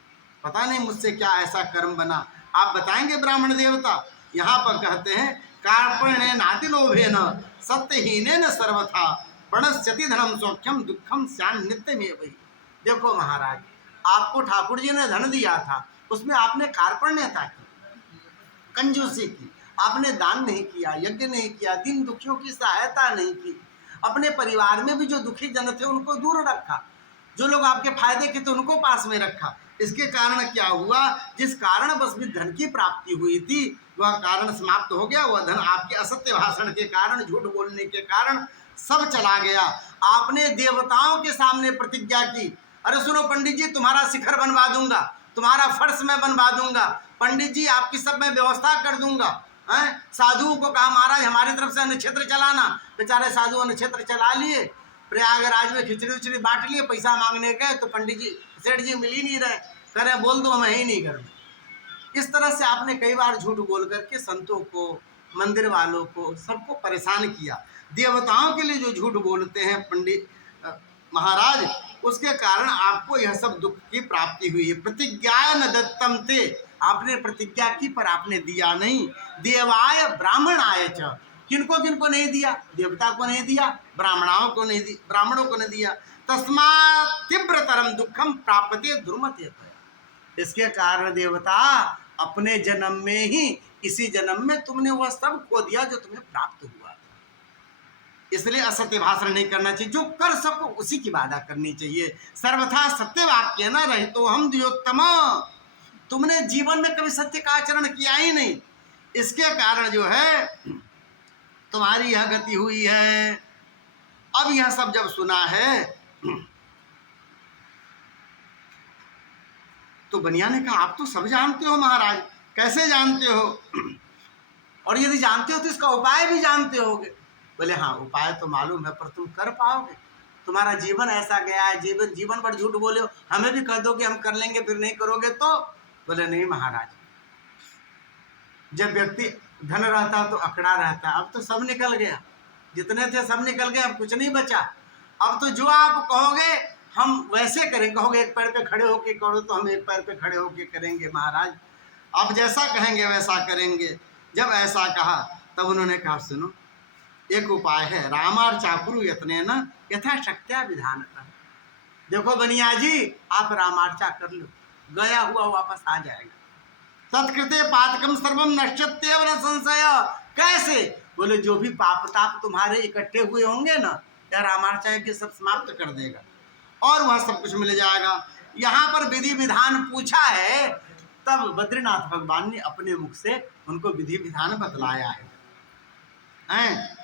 पता नहीं मुझसे क्या ऐसा कर्म बना, आप बताएंगे ब्राह्मण देवता। यहाँ पर कहते हैं, कार्पण्य नाति लोभे न सत्यहीने न सर्वथा प्रणश्यति धनम सौख्यम दुखम श्यान नित्य में वही। देखो महाराज, आपको ठाकुर जी ने धन दिया था, उसमें आपने कार्पण्यता की, कंजूसी की, आपने दान नहीं किया, यज्ञ नहीं किया, दीन दुखियों की सहायता नहीं की, अपने परिवार में भी जो दुखी जन थे उनको दूर रखा, जो लोग आपके फायदे के थे उनको पास में रखा। इसके कारण क्या हुआ, जिस कारण बस भी धन की प्राप्ति हुई थी वह कारण समाप्त हो गया। वह धन आपके असत्य भाषण के कारण, झूठ बोलने के कारण सब चला गया। आपने देवताओं के सामने प्रतिज्ञा की, अरे सुनो पंडित जी, तुम्हारा शिखर बनवा दूंगा, तुम्हारा फर्श में बनवा दूंगा, पंडित जी आपकी सब मैं व्यवस्था कर दूंगा। साधुओं को कहा महाराज हमारी तरफ से अन्नक्षेत्र चलाना, बेचारे साधु अन्नक्षेत्र चला लिए, प्रयागराज में खिचड़ी उचड़ी बांट लिए, पैसा मांगने गए तो पंडित जी सेठ जी मिल ही नहीं रहे, कह रहे बोल दो मैं ही नहीं करूँ। इस तरह से आपने कई बार झूठ बोल करके संतों को, मंदिर वालों को, सबको परेशान किया। देवताओं के लिए जो झूठ बोलते हैं पंडित महाराज, उसके कारण आपको यह सब दुख की प्राप्ति हुई है। प्रतिज्ञा न दत्तम ते, आपने प्रतिज्ञा की पर आपने दिया नहीं। देवाय ब्राह्मणाय च, किनको किनको नहीं दिया? देवता को नहीं दिया, ब्राह्मणों को नहीं दिया, ब्राह्मणों को नहीं दिया। तस्मात् तीव्रतरम दुखम प्राप्यते दुर्मते। इसके कारण देवता अपने जन्म में ही, इसी जन्म में तुमने वह सब खो दिया जो तुम्हें प्राप्त हुआ। इसलिए असत्य भाषण नहीं करना चाहिए, जो कर सको उसी की वादा करनी चाहिए। सर्वथा सत्य वाक्य न रहे तो हम द्योत्तम, तुमने जीवन में कभी सत्य का आचरण किया ही नहीं, इसके कारण जो है तुम्हारी यह गति हुई है। अब यह सब जब सुना है तो बनिया ने कहा, आप तो सब जानते हो महाराज। कैसे जानते हो? और यदि जानते हो तो इसका उपाय भी जानते होगे। बोले हाँ, उपाय तो मालूम है, पर तुम कर पाओगे? तुम्हारा जीवन ऐसा गया है, जीवन पर झूठ बोले हो, हमें भी कह दो कि हम कर लेंगे, फिर नहीं करोगे तो? बोले नहीं महाराज, जब व्यक्ति धन रहता तो अकड़ा रहता, अब तो सब निकल गया, जितने थे सब निकल गए, अब कुछ नहीं बचा। अब तो जो आप कहोगे हम वैसे करेंगे। कहोगे एक पैर पे खड़े होके करो तो हम एक पैर पे खड़े होके करेंगे महाराज, आप जैसा कहेंगे वैसा करेंगे। जब ऐसा कहा तब उन्होंने कहा, सुनो एक उपाय है, रामार चाकुरु यत्ने न यथाशक्त्या विधान कर। देखो बनिया जी, आप रामार्चा कर लो, गया हुआ वापस आ जाएगा। तत्कृते पातकम सर्वम नश्यत्येव न संशय। कैसे? बोले जो भी पाप ताप तुम्हारे इकट्ठे हुए होंगे ना, या रामार्चा के सब समाप्त कर देगा और वह सब कुछ मिल जाएगा। यहाँ पर विधि विधान पूछा है, तब बद्रीनाथ भगवान ने अपने मुख से उनको विधि विधान बतलाया है।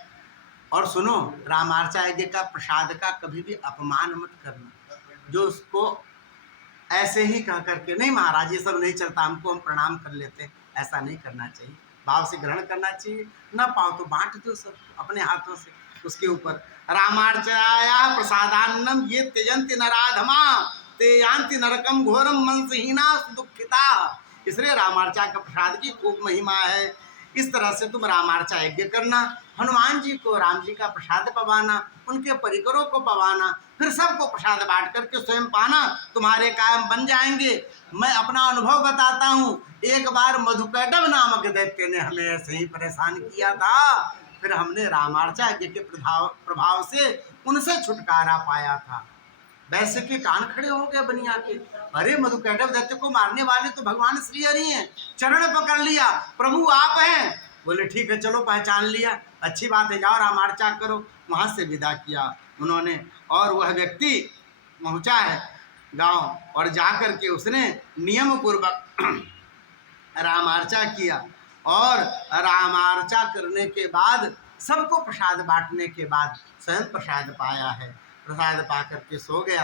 और सुनो, रामार्चा यज्ञ का प्रसाद का कभी भी अपमान मत करना। जो उसको ऐसे ही कह करके, नहीं महाराज ये सब नहीं चलता, हमको हम प्रणाम कर लेते, ऐसा नहीं करना चाहिए। भाव से ग्रहण करना चाहिए। न पाओ तो बांट दो सब अपने हाथों से उसके ऊपर। रामार्चया प्रसादान्नम ये त्यजंति नराधमा ते यान्ति नरकम घोरम मनसहीना दुखिता। इसलिए रामार्चा का प्रसाद की खूब महिमा है। इस तरह से तुम रामार्चा यज्ञ करना, हनुमान जी को राम जी का प्रसाद पवाना, उनके परिकरों को पवाना, फिर सबको प्रसाद बांट करके स्वयं पाना, तुम्हारे कायम बन जाएंगे। मैं अपना अनुभव बताता हूँ। एक बार मधुकैटभ नामक दैत्य ने हमें ऐसे ही परेशान किया था, फिर हमने रामार्चा यज्ञ के प्रभाव से उनसे छुटकारा पाया था। वैसे के कान खड़े हो गए बनिया के, अरे मधुकैटभ दैत्य को मारने वाले तो भगवान श्री हरि हैं। चरण पकड़ लिया, प्रभु आप हैं। बोले ठीक है चलो पहचान लिया, अच्छी बात है, जाओ रामार्चा करो। वहाँ से विदा किया उन्होंने, और वह व्यक्ति पहुँचा है गांव, और जाकर के उसने नियम पूर्वक रामार्चा किया। और रामार्चा करने के बाद, सबको प्रसाद बांटने के बाद स्वयं प्रसाद पाया है। प्रसाद पा करके सो गया।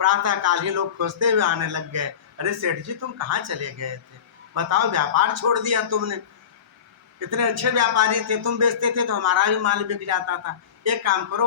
प्रातः काल ही लोग खोजते हुए आने लग गए, अरे सेठ जी तुम कहाँ चले गए थे? बताओ, व्यापार छोड़ दिया तुमने, इतने अच्छे व्यापारी थे, तुम बेचते थे तो हमारा भी माल बिक जाता था। एक काम करो,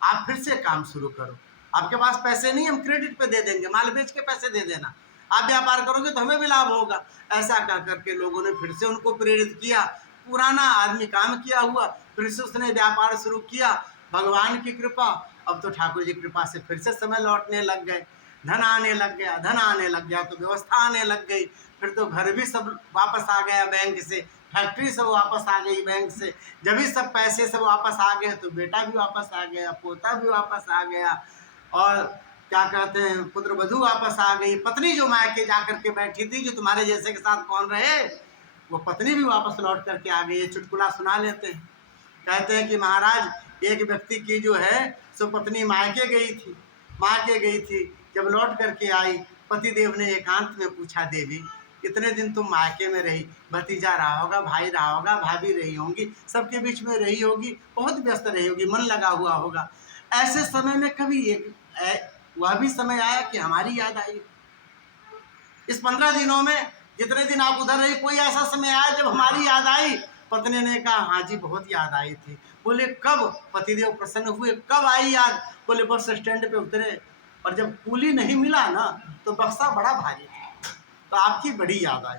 आप फिर से काम शुरू करो, आपके पास पैसे नहीं, हम क्रेडिट पे दे देंगे, माल बेच के पैसे दे देना, आप व्यापार करोगे तो हमें भी लाभ होगा। ऐसा कह करके लोगों ने फिर से उनको प्रेरित किया। पुराना आदमी काम किया हुआ, फिर से उसने व्यापार शुरू किया। भगवान की कृपा, अब तो ठाकुर जी की कृपा से फिर से समय लौटने लग गए, धन आने लग गया, धन आने लग गया तो व्यवस्था आने लग गई। फिर तो घर भी सब वापस आ गया बैंक से, फैक्ट्री सब वापस आ गई बैंक से। जब भी सब पैसे सब वापस आ गए तो बेटा भी वापस आ गया, पोता भी वापस आ गया, और क्या कहते हैं पुत्र वधू वापस आ गई। पत्नी जो मायके जा करके बैठी थी, जो तुम्हारे जैसे के साथ कौन रहे, वो पत्नी भी वापस लौट करके आ गई। ये चुटकुला सुना लेते हैं, कहते हैं कि महाराज एक व्यक्ति की जो है सो पत्नी मायके गई थी, मायके गई थी, जब लौट करके आई, पतिदेव ने एकांत में पूछा, देवी इतने दिन तुम मायके में रही, भतीजा रहा होगा, भाई रहा होगा, भाभी रही होंगी, सबके बीच में रही होगी, बहुत व्यस्त रही होगी, मन लगा हुआ होगा। ऐसे समय में कभी एक वह भी समय आया कि हमारी याद आई? इस 15 दिनों में जितने दिन आप उधर रही, कोई ऐसा समय आया जब हमारी याद आई? पत्नी ने कहा, हाँ जी बहुत याद आई थी। बोले कब? पतिदेव प्रसन्न हुए, कब आई याद? बोले बस स्टैंड पे उतरे और जब कूली नहीं मिला ना तो बक्सा बड़ा भारी था, तो आपकी बड़ी याद आई।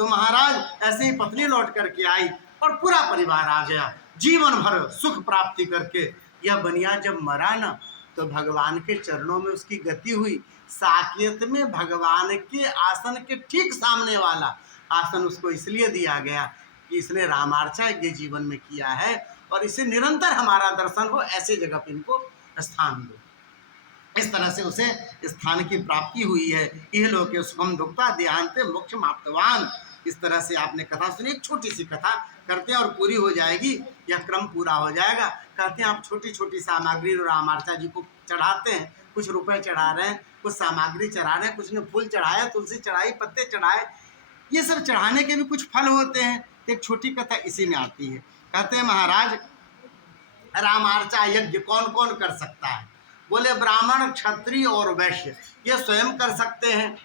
तो महाराज ऐसे ही पत्नी लौट करके आई और पूरा परिवार आ गया। जीवन भर सुख प्राप्ति करके यह बनिया जब मरा ना, तो भगवान के चरणों में उसकी गति हुई। साकेत में भगवान के आसन के ठीक सामने वाला आसन उसको इसलिए दिया गया कि इसने रामार्चा यज्ञ जीवन में किया है और इसे निरंतर हमारा दर्शन हो, ऐसे जगह पर इनको स्थान दो। इस तरह से उसे स्थान की प्राप्ति हुई है। यह लोग सुखम दुखता देहांते मोक्ष माप्तवान। इस तरह से आपने कथा सुनी। एक छोटी सी कथा करते हैं और पूरी हो जाएगी, यह क्रम पूरा हो जाएगा। कहते हैं आप छोटी छोटी सामग्री रामार्चा जी को चढ़ाते हैं, कुछ रुपए चढ़ा रहे हैं, कुछ सामग्री चढ़ा रहे हैं, कुछ ने फूल चढ़ाया, तुलसी चढ़ाई, पत्ते चढ़ाए, ये सब चढ़ाने के भी कुछ फल होते हैं। एक छोटी कथा इसी में आती है। कहते हैं महाराज रामार्चा यज्ञ कौन कौन कर सकता है? बोले ब्राह्मण, क्षत्रिय और वैश्य ये स्वयं कर सकते हैं।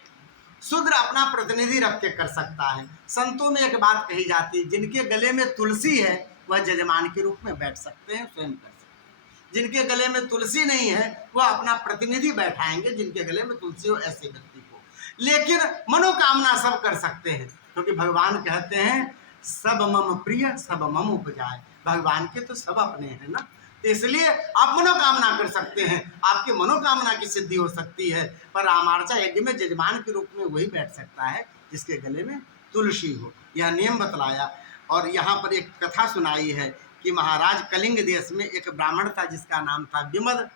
शूद्र अपना प्रतिनिधि रख के कर सकता है। संतों में एक बात कही जाती है, जिनके गले में तुलसी है वह जजमान के रूप में बैठ सकते हैं, स्वयं कर सकते हैं। जिनके गले में तुलसी नहीं है वह अपना प्रतिनिधि बैठाएंगे, जिनके गले में तुलसी हो ऐसे व्यक्ति को। लेकिन मनोकामना सब कर सकते हैं, क्योंकि भगवान कहते हैं सब मम प्रिय सब मम उपजाए। भगवान के तो सब अपने हैं ना, तो इसलिए आप मनोकामना कर सकते हैं, आपकी मनोकामना की सिद्धि हो सकती है। पर रामार्चा यज्ञ में जजमान के रूप में वही बैठ सकता है जिसके गले में तुलसी हो, यह नियम बतलाया। और यहाँ पर एक कथा सुनाई है कि महाराज कलिंग देश में एक ब्राह्मण था जिसका नाम था विमद।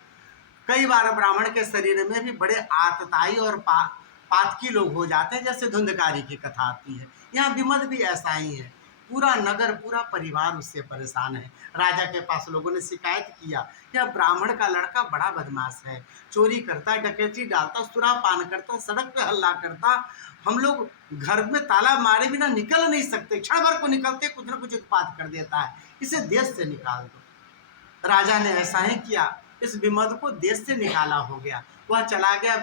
कई बार ब्राह्मण के शरीर में भी बड़े आतताई और पातकी लोग हो जाते हैं, जैसे धुंधकारी की कथा आती है। यहाँ विमद भी ऐसा ही है। पूरा नगर पूरा परिवार उससे परेशान है। राजा के पास लोगों ने शिकायत किया, यह ब्राह्मण का लड़का बड़ा बदमाश है, चोरी करता, डकैती डालता, सुरापान करता, सड़क पे हल्ला करता, हम लोग घर में ताला मारे बिना निकल नहीं सकते, क्षण भर को निकलते कुछ न कुछ उत्पात कर देता है, इसे देश से निकाल दो। राजा ने ऐसा ही किया, इस विमद को देश से निकाला हो गया। वह चला गया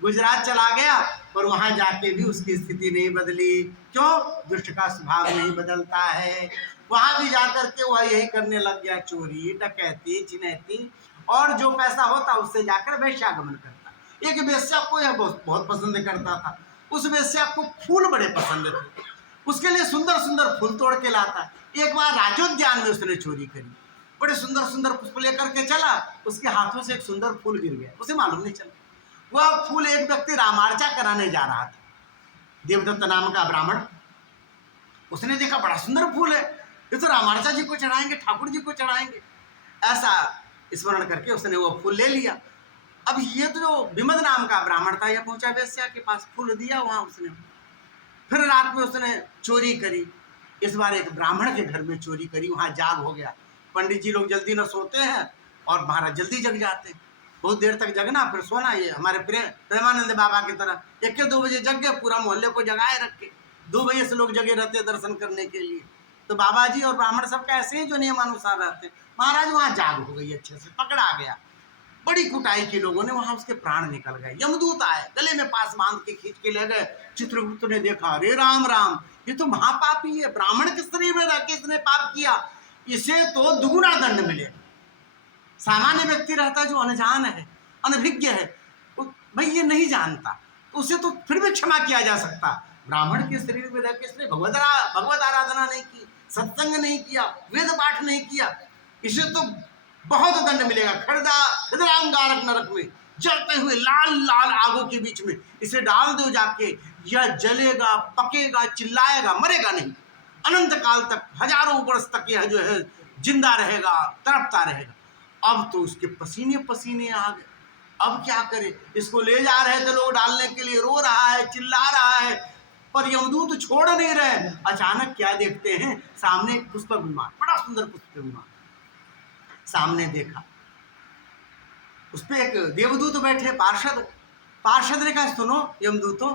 गुजरात चला गया, और वहां जाके भी उसकी स्थिति नहीं बदली। क्यों? दुष्ट का स्वभाव नहीं बदलता है। वहां भी जाकर के वह यही करने लग गया, चोरी, डकैती, छिनैती, और जो पैसा होता उससे जाकर वेश्यागमन करता। एक वेश्या को यह बहुत पसंद करता था। उस वेश्या को फूल बड़े पसंद थे, उसके लिए सुंदर सुंदर फूल तोड़ के लाता। एक बार राजोद्यान में उसने चोरी करी, बड़े सुंदर सुंदर पुष्प लेकर के चला, उसके हाथों से एक सुंदर फूल गिर गया, उसे मालूम नहीं चला। वह फूल एक व्यक्ति रामार्चा कराने जा रहा था, देवदत्त नाम का ब्राह्मण। उसने देखा बड़ा सुंदर फूल है, ये तो रामार्चा जी को चढ़ाएंगे, ठाकुर जी को चढ़ाएंगे, ऐसा स्मरण करके उसने वो फूल ले लिया। अब ये तो जो विमद नाम का ब्राह्मण था, यह पहुंचा वेश्या के पास, फूल दिया वहां उसने। फिर रात में उसने चोरी करी। इस बार एक ब्राह्मण के घर में चोरी करी, वहां जाग हो गया। पंडित जी लोग जल्दी न सोते हैं और महाराज जल्दी जग जाते हैं, बहुत देर तक जगना फिर सोना। ये हमारे प्रेमानंद बाबा की तरह 1-2 बजे जग गए, पूरा मोहल्ले को जगाए रखे। 2 बजे से लोग जगे रहते दर्शन करने के लिए। तो बाबा जी और ब्राह्मण सब ऐसे ही जो नियमानुसार रहते। महाराज वहाँ जाग हो गई, अच्छे से पकड़ा गया। बड़ी कुटाई की लोगों ने, वहां उसके प्राण निकल गए। यमदूत आए, गले में पास बांध के खींच के ले गए। चित्रगुप्त ने देखा, अरे राम राम, ये तो महापापी है, ब्राह्मण के शरीर में रह के इसने पाप किया, इसे तो दुगुना दंड मिले। सामान्य व्यक्ति रहता है जो अनजान है, अनभिज्ञ है, भाई ये नहीं जानता, उसे तो फिर भी क्षमा किया जा सकता। ब्राह्मण के शरीर में रहकर इसने भगवत आराधना नहीं की, सत्संग नहीं किया, वेद पाठ नहीं किया, इसे तो बहुत दंड मिलेगा। खरदांगारक नरक में जलते हुए लाल लाल आगों के बीच में इसे डाल दो जाके, यह जलेगा, पकेगा, चिल्लाएगा, मरेगा नहीं, अनंत काल तक, हजारों वर्ष तक यह जो है जिंदा रहेगा, तड़पता रहेगा। अब तो उसके पसीने पसीने आ गए। अब क्या करे? इसको ले जा रहे थे लोग डालने के लिए, रो रहा है, चिल्ला रहा है, पर यमदूत छोड़ नहीं रहे। अचानक क्या देखते हैं, सामने एक पुष्पक विमान, बड़ा सुंदर पुष्पक विमान सामने देखा। उस पे एक देवदूत बैठे, पार्षद ने कहा, सुनो यमदूतों,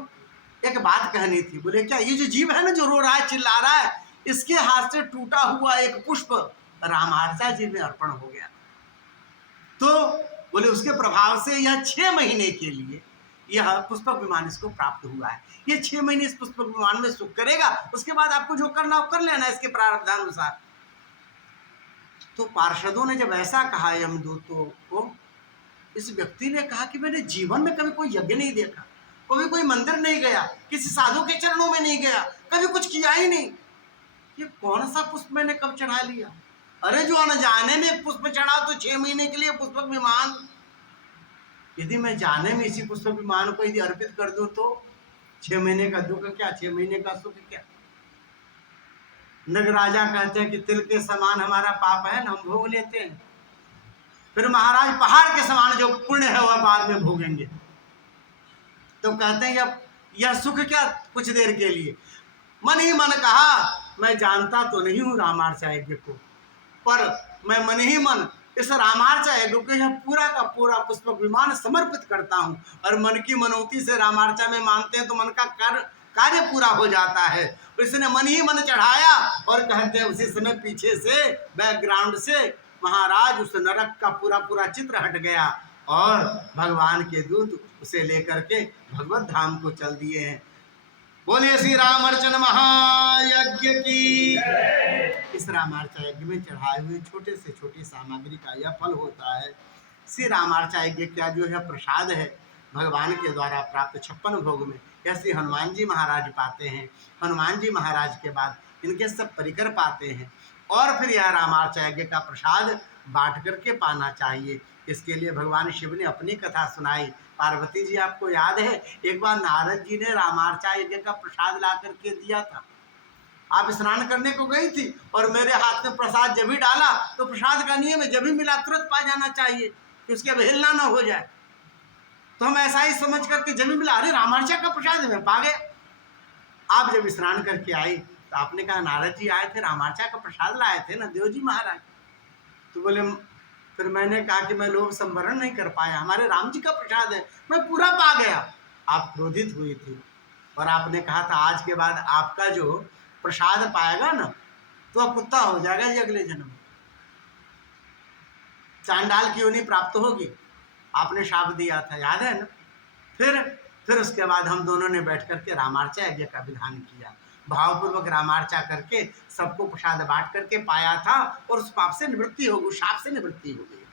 एक बात कहनी थी। बोले क्या? ये जो जीव है ना, जो रो रहा है, चिल्ला रहा है, इसके हाथ से टूटा हुआ एक पुष्प रामार्चा जी में अर्पण हो गया। तो बोले उसके प्रभाव से यह 6 महीने के लिए यह पुष्पक विमान इसको प्राप्त हुआ है। ये 6 महीने इस पुष्पक विमान में सुख करेगा, उसके बाद आपको जो करना हो कर लेना इसके प्रारब्धानुसार। तो पार्षदों ने जब ऐसा कहा यमदूतों को, इस व्यक्ति ने कहा कि मैंने जीवन में कभी कोई यज्ञ नहीं देखा, कभी कोई मंदिर नहीं गया, किसी साधु के चरणों में नहीं गया, कभी कुछ किया ही नहीं। ये कौन सा पुष्प मैंने कब चढ़ा लिया? अरे जो अनजाने में पुष्प चढ़ा तो 6 महीने के लिए पुष्पक विमान, यदि मैं जाने में इसी पुष्पक विमान को यदि अर्पित कर दूं तो 6 महीने का दुख क्या, 6 महीने का सुख क्या? नग राजा कहते हैं कि तिल के समान हमारा पाप है ना, हम भोग लेते हैं। फिर महाराज पहाड़ के समान जो पुण्य है वह बाद में भोगेंगे। तो कहते हैं यह सुख क्या, कुछ देर के लिए। मन ही मन कहा मैं जानता तो नहीं हूँ रामार्चा यज्ञ को, पर मैं मन ही मन इस रामार्चा यज्ञ को यह पूरा का पूरा पुष्पक विमान समर्पित करता हूँ। और मन की मनौती से रामार्चा में मानते हैं तो मन का कार्य पूरा हो जाता है। इसने मन ही मन चढ़ाया और कहते हैं उसी समय पीछे से बैकग्राउंड से महाराज उस नरक का पूरा पूरा चित्र हट गया और भगवान के दूत उसे लेकर के भगवत धाम को चल दिए हैं। बोलिए श्री रामार्चन महायज्ञ की। इस रामार्चा यज्ञ में चढ़ाए हुए छोटे से छोटी सामग्री का यह फल होता है। श्री रामार्चा यज्ञ का जो है प्रसाद है भगवान के द्वारा प्राप्त 56 भोग में यह श्री हनुमान जी महाराज पाते हैं। हनुमान जी महाराज के बाद इनके सब परिकर पाते हैं और फिर यह रामार्चा यज्ञ का प्रसाद बांट करके पाना चाहिए। इसके लिए भगवान शिव ने अपनी कथा सुनाई। पार्वती जी आपको याद है एक बार नारद जी ने रामार्चा यज्ञ का प्रसाद ला करके दिया था। आप स्नान करने को गई थी और मेरे हाथ में प्रसाद जब भी डाला तो प्रसाद का नियम है जब भी मिला तुरंत पा जाना चाहिए कि उसके अवहेलना ना हो जाए। तो हम ऐसा ही समझ करके जब भी मिला अरे रामार्चा का प्रसाद में पा गए। आप जब स्नान करके आई तो आपने कहा नारद जी आए थे रामार्चा का प्रसाद लाए थे ना देव जी महाराज। तो बोले फिर मैंने कहा कि मैं लोभ संवरण नहीं कर पाया, हमारे राम जी का प्रसाद है, मैं पूरा पा गया। आप क्रोधित हुई थी और आपने कहा था आज के बाद आपका जो प्रसाद पाएगा ना तो वह कुत्ता हो जाएगा ये अगले जन्म में, चांडाल की योनि प्राप्त होगी। आपने शाप दिया था, याद है ना। फिर उसके बाद हम दोनों ने बैठ करके रामार्चा यज्ञ का विधान किया, भावपूर्वक रामार्चा करके सबको प्रसाद बांट करके पाया था और उस पाप से निवृत्ति हो गई, शाप से निवृत्ति हो गई।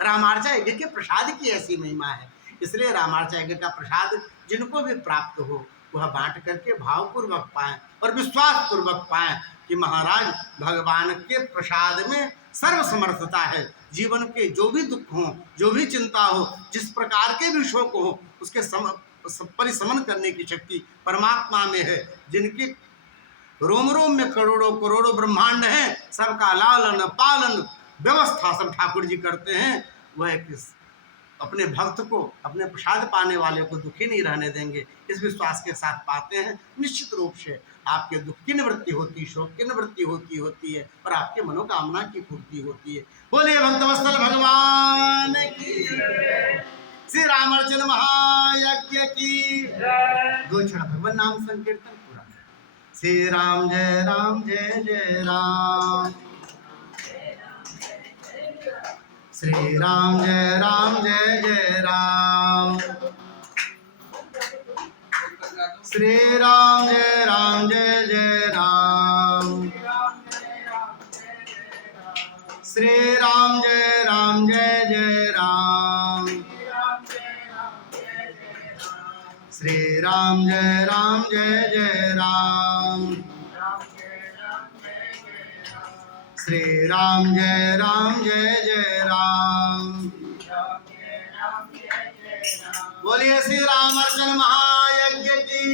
रामार्चा यज्ञ के प्रसाद की ऐसी महिमा है, इसलिए रामार्चा यज्ञ का प्रसाद जिनको भी प्राप्त हो वह बांट करके भावपूर्वक पाएं और विश्वास पूर्वक पाएं कि महाराज भगवान के प्रसाद में सर्व समर्थता है। जीवन के जो भी दुख हो, जो भी चिंता हो, जिस प्रकार के भी शोक हो, उसके परिशमन करने की शक्ति परमात्मा में है। जिनकी रोम रोम में करोड़ों करोड़ों ब्रह्मांड हैं, सबका लालन पालन व्यवस्था सब ठाकुर जी करते हैं। वह अपने भक्त को, अपने प्रसाद पाने वाले को दुखी नहीं रहने देंगे। इस विश्वास के साथ पाते हैं निश्चित रूप से आपके दुख की निवृत्ति होती, शोक की निवृत्ति होती है और आपके मनोकामना की पूर्ति होती है। बोलिए भक्तवत्सल भगवान की, श्री रामार्चन महायज्ञ की। दो क्षण भगवान नाम संकीर्तन पूरा। श्री राम जय जय राम, श्री राम जय जय राम, श्री राम जय जय राम, श्री राम जय जय राम, श्री राम जय जय राम, श्री राम जय जय राम। बोलिए श्री रामार्चन महायज्ञ की।